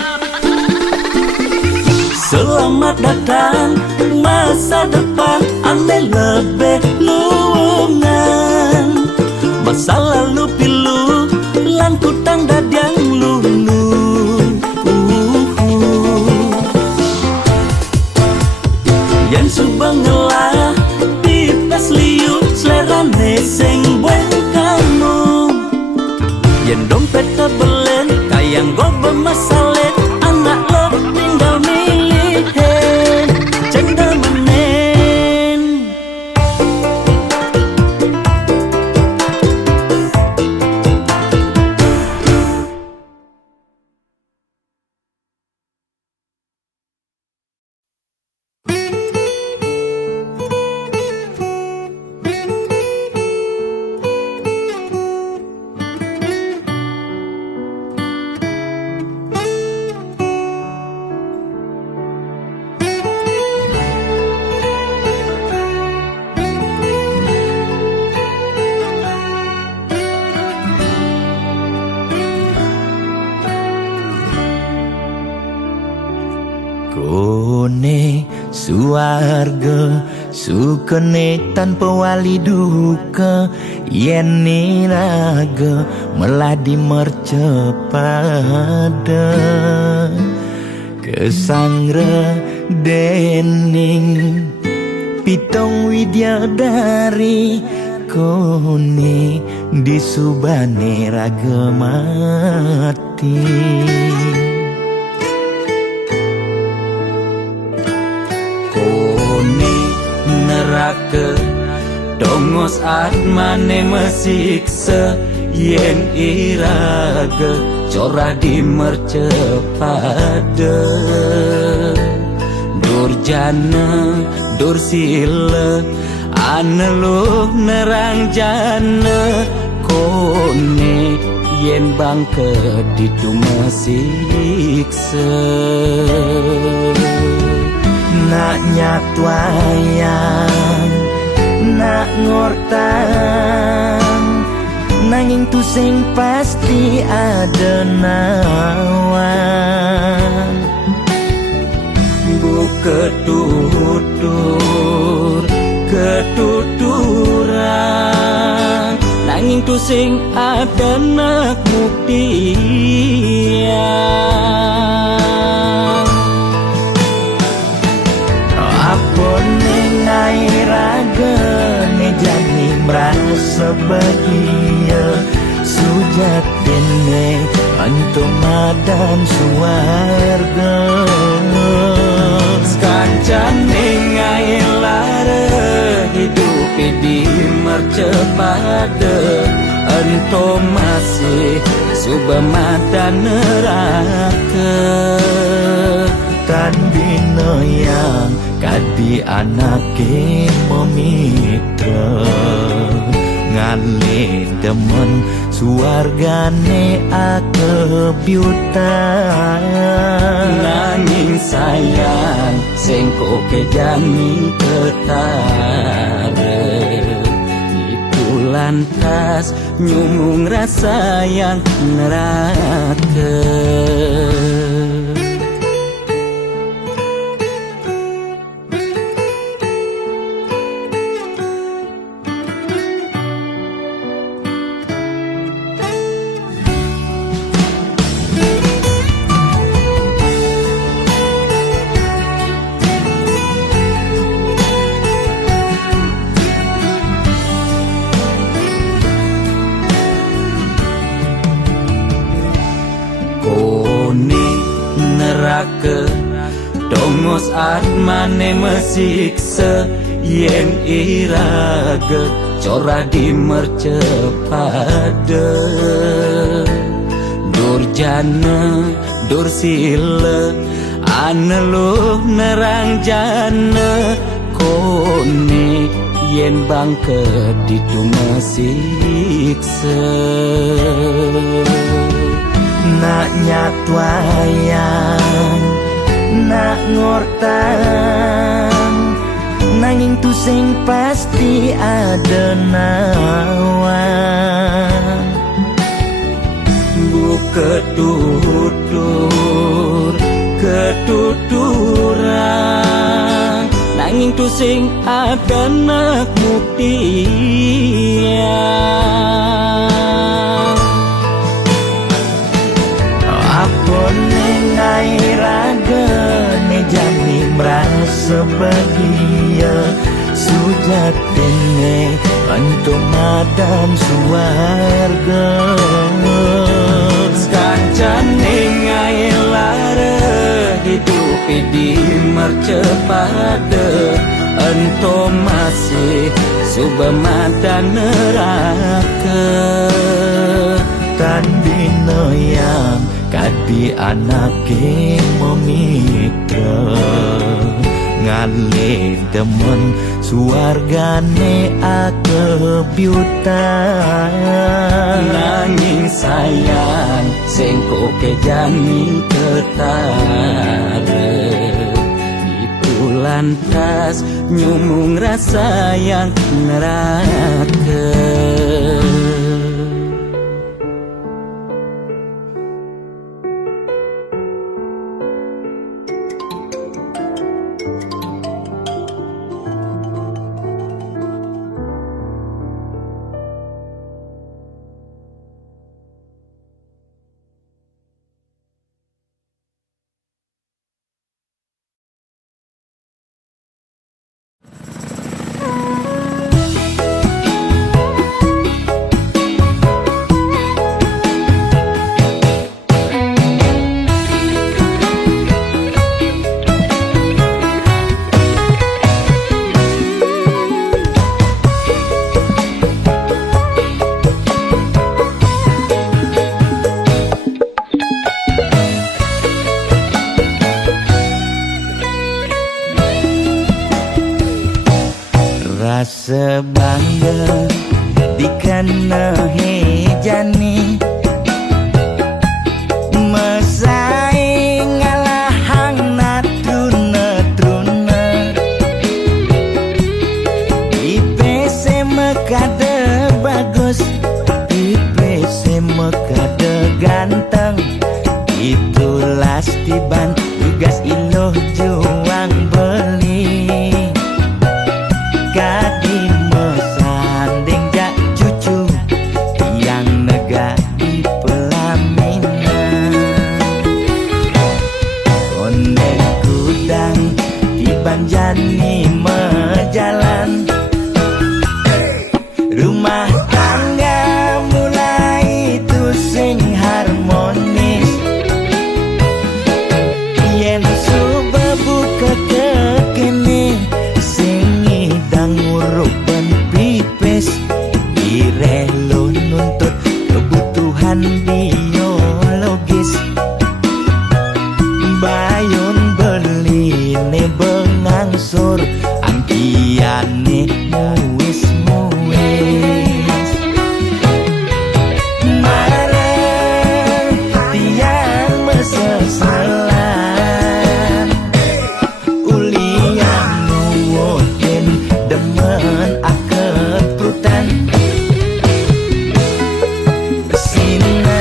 Selamat datang masa depan, aneh lebih lungan. Masa lalu pilu, lan kutang dadang lulu. Yang subang ngelah, pipes liu, selerane sing bueng kamu. Yang dompet tabelen, kayang gue bermasalah. Anak lo tinggal milihin, cenda menen. Kone suarga sukene tanpa wali duka, yen niraga meladi mercepada. Kesangre dening pitong widyadari kone disubane ragemati. Kone neraka dongos atmane mesiksa yen iraga cora dimercepada. Durjana dursila aneluh nerang jana kone yen bangke ditu mesiksa. Nak nyatwayang nak ngortang nanging tu sing pasti ada nawa. Bu ketuturan nanging tu sing ada nak buktian. Apa nengai raga ne jani merasa bahagia sujatene antum madan suarga. Sekancan nengai lara hidup di mercepada antum masih subamadan neraka. Tan bina yang kadi anake memitra ngale demen suargane akebyutan. Nanging sayang sengko kejani ketara itu lantas nyumung rasa yang neraka. Kone neraka dongos atmane mesiksa yen iraga cora dimercepada. Durjana dursila aneluh nerang jana kone yen bangke ditu mesiksa. Nak nyatwayang nak ngortang nanging tu sing pasti ada nawa. Bu ketuturan nanging tu sing ada nak buktian. Apa nengai raga ne jani merasa bahagia sujatene antum madan suarga. Sekancan nengai lara hidup di mercepada antum masih subamadan neraka. Tan bina yang kadi anake memitra ngale demen suargane akebyutan. Nanging sayang sengko kejani ketara itu lantas nyumung rasa yang neraka. rasa bangga dikena hejani mesaing ngalahang natruna-truna IPC mekade bagus IPC mekade ganteng itulah tiban tugas iloh juang beli kadi mesanding jak cucu yang nega di pelaminan kondeng kudang di banjani mejalan rumah tangga mulai tusing harmonis yen suba buka kekene sing idang ngurupan pipis direlo nuntut kebutuhan biologis bayon beli ne bengangsur angkiane muis-muis marah tiang mesesalan uliang nuwuhin demen aketrutan sina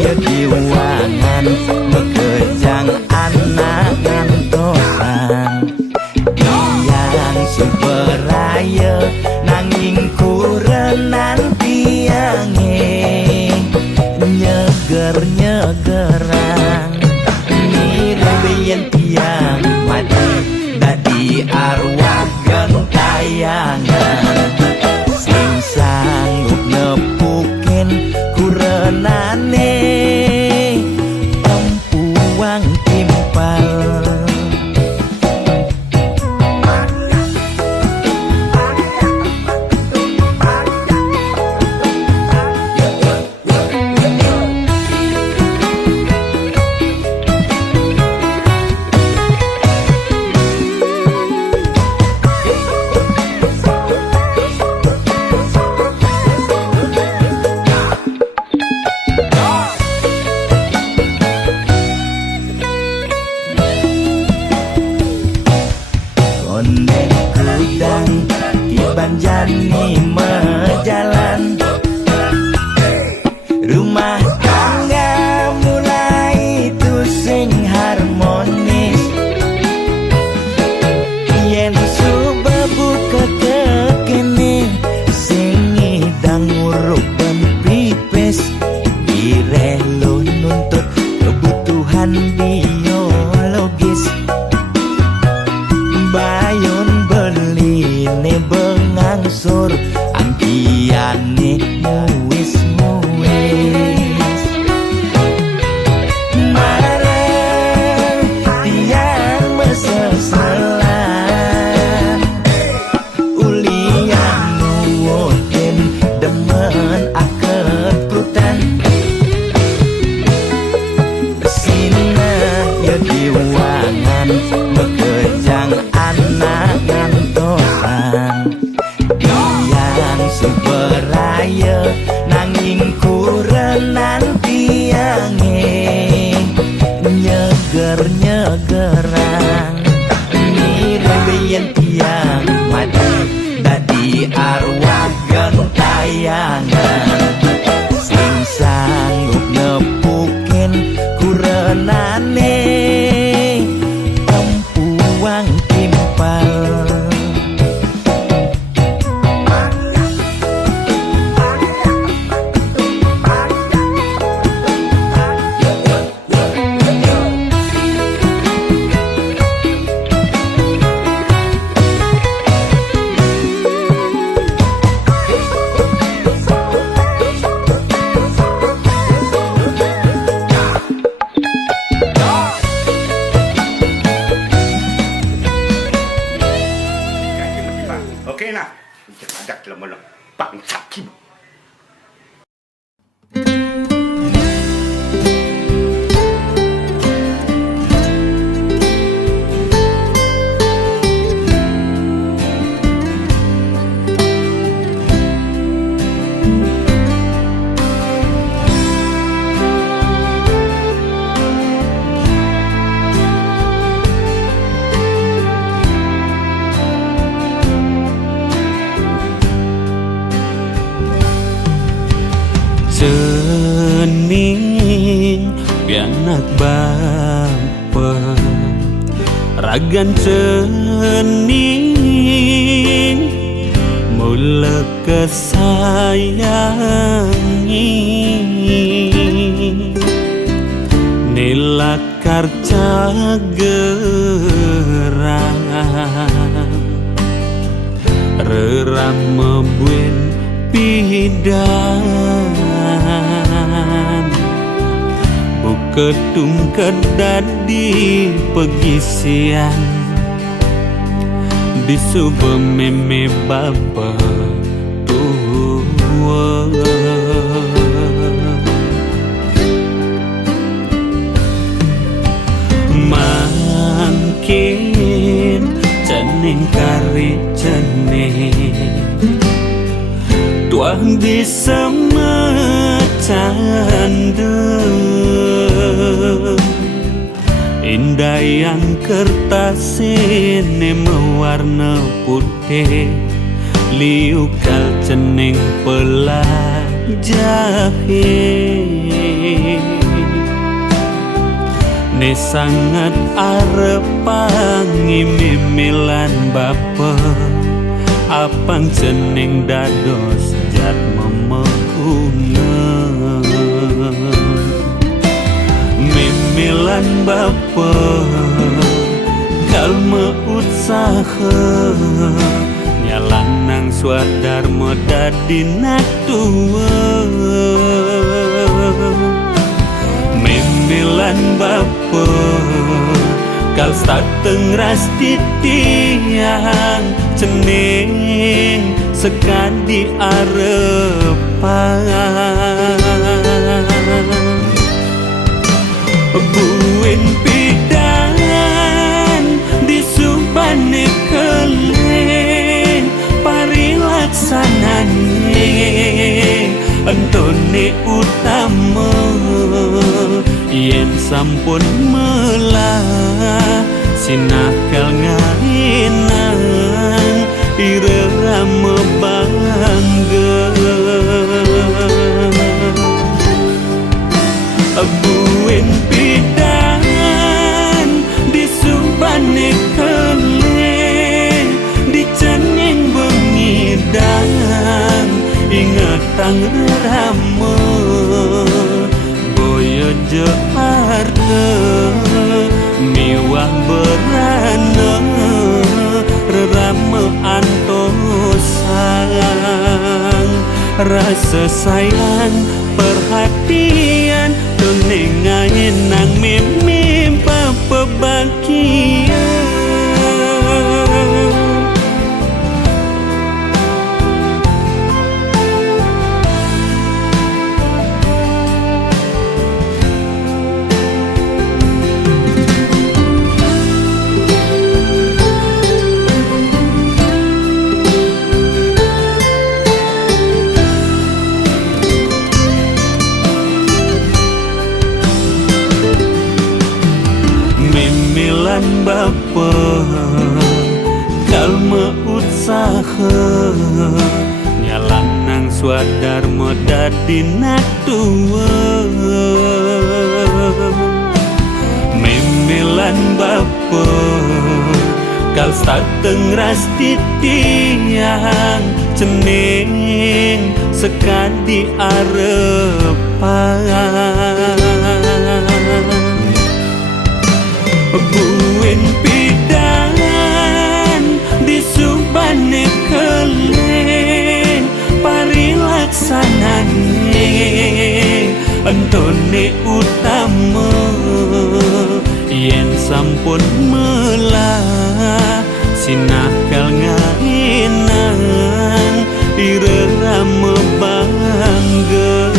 ya diwangan mekejang anak ngantosan yang superaya nanging kurenan tiange nyeger-nyegerang nirembeyen tiang mati dadi arwah gentayangan sing sanggup nepukin kurenane empuang timpal kondeng kudang di banjani mejalan rumah tangga mulai tusing harmonis yen suba buka kekene sing idang ngurupan pipis direlo nuntut kebutuhan biologis bayon beli ne bengangsur angkiane muis-muis marah tiang mesesalan uliang nuwuhin demen aketrutan sina ya diwangan mekejang anak ngantosan yang superaya nanging kurenan tiange nyeger-nyegerang nirembeyen tiang mati dadi arwah gentayangan sing sanggup nepukin kurenane empuang timpal ning pianak bapa ragan cening mula kesayangi nilakar cagerang rerama buen pidan buketung kedadi pegisian di subuh meme bapa tua mangkin cening kari cening tuang di semacanda indah yang kertas ini mewarna putih liukal cening pelajahi ne sangat arepangi mimilan bapa apang cening dados jat memehuna mimilan bapa kalma usaha nyalang nang swadar modadi natua mimilan bapa kal stateng ras titian cening sekadi arepan buen pidan di subane keleng parilaksanane entone utama yen sampun melah sinakal ngainang irama bangga buen pidan di subane keleng di cening bengidang ingetang rama boyo Jakarta miwah berana rerama antosang rasa sayang perhatian tuningain nang mimpi papa bahagia mimilan bapa kalma usaha nyalang nang swadar modadi natua mimilan bapa kal stateng ras titian cening sekadi arepan buen pidan di subane keleng parilaksanane entone utama yen sampun melah sinakal ngainang irama bangga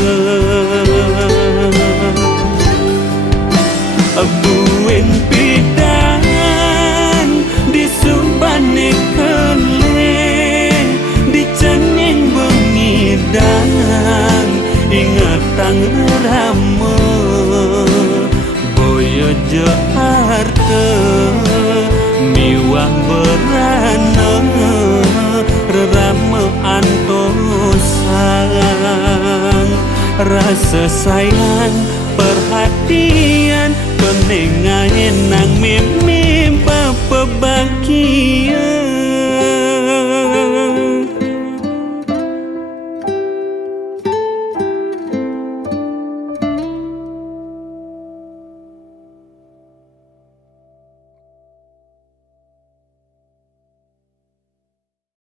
buen pidan di subane keleng di cening bengidang ingetang rama boyo Jakarta miwah berana rerama antosang rasa sayang, perhatian, penengahin nang mimpi bahagia.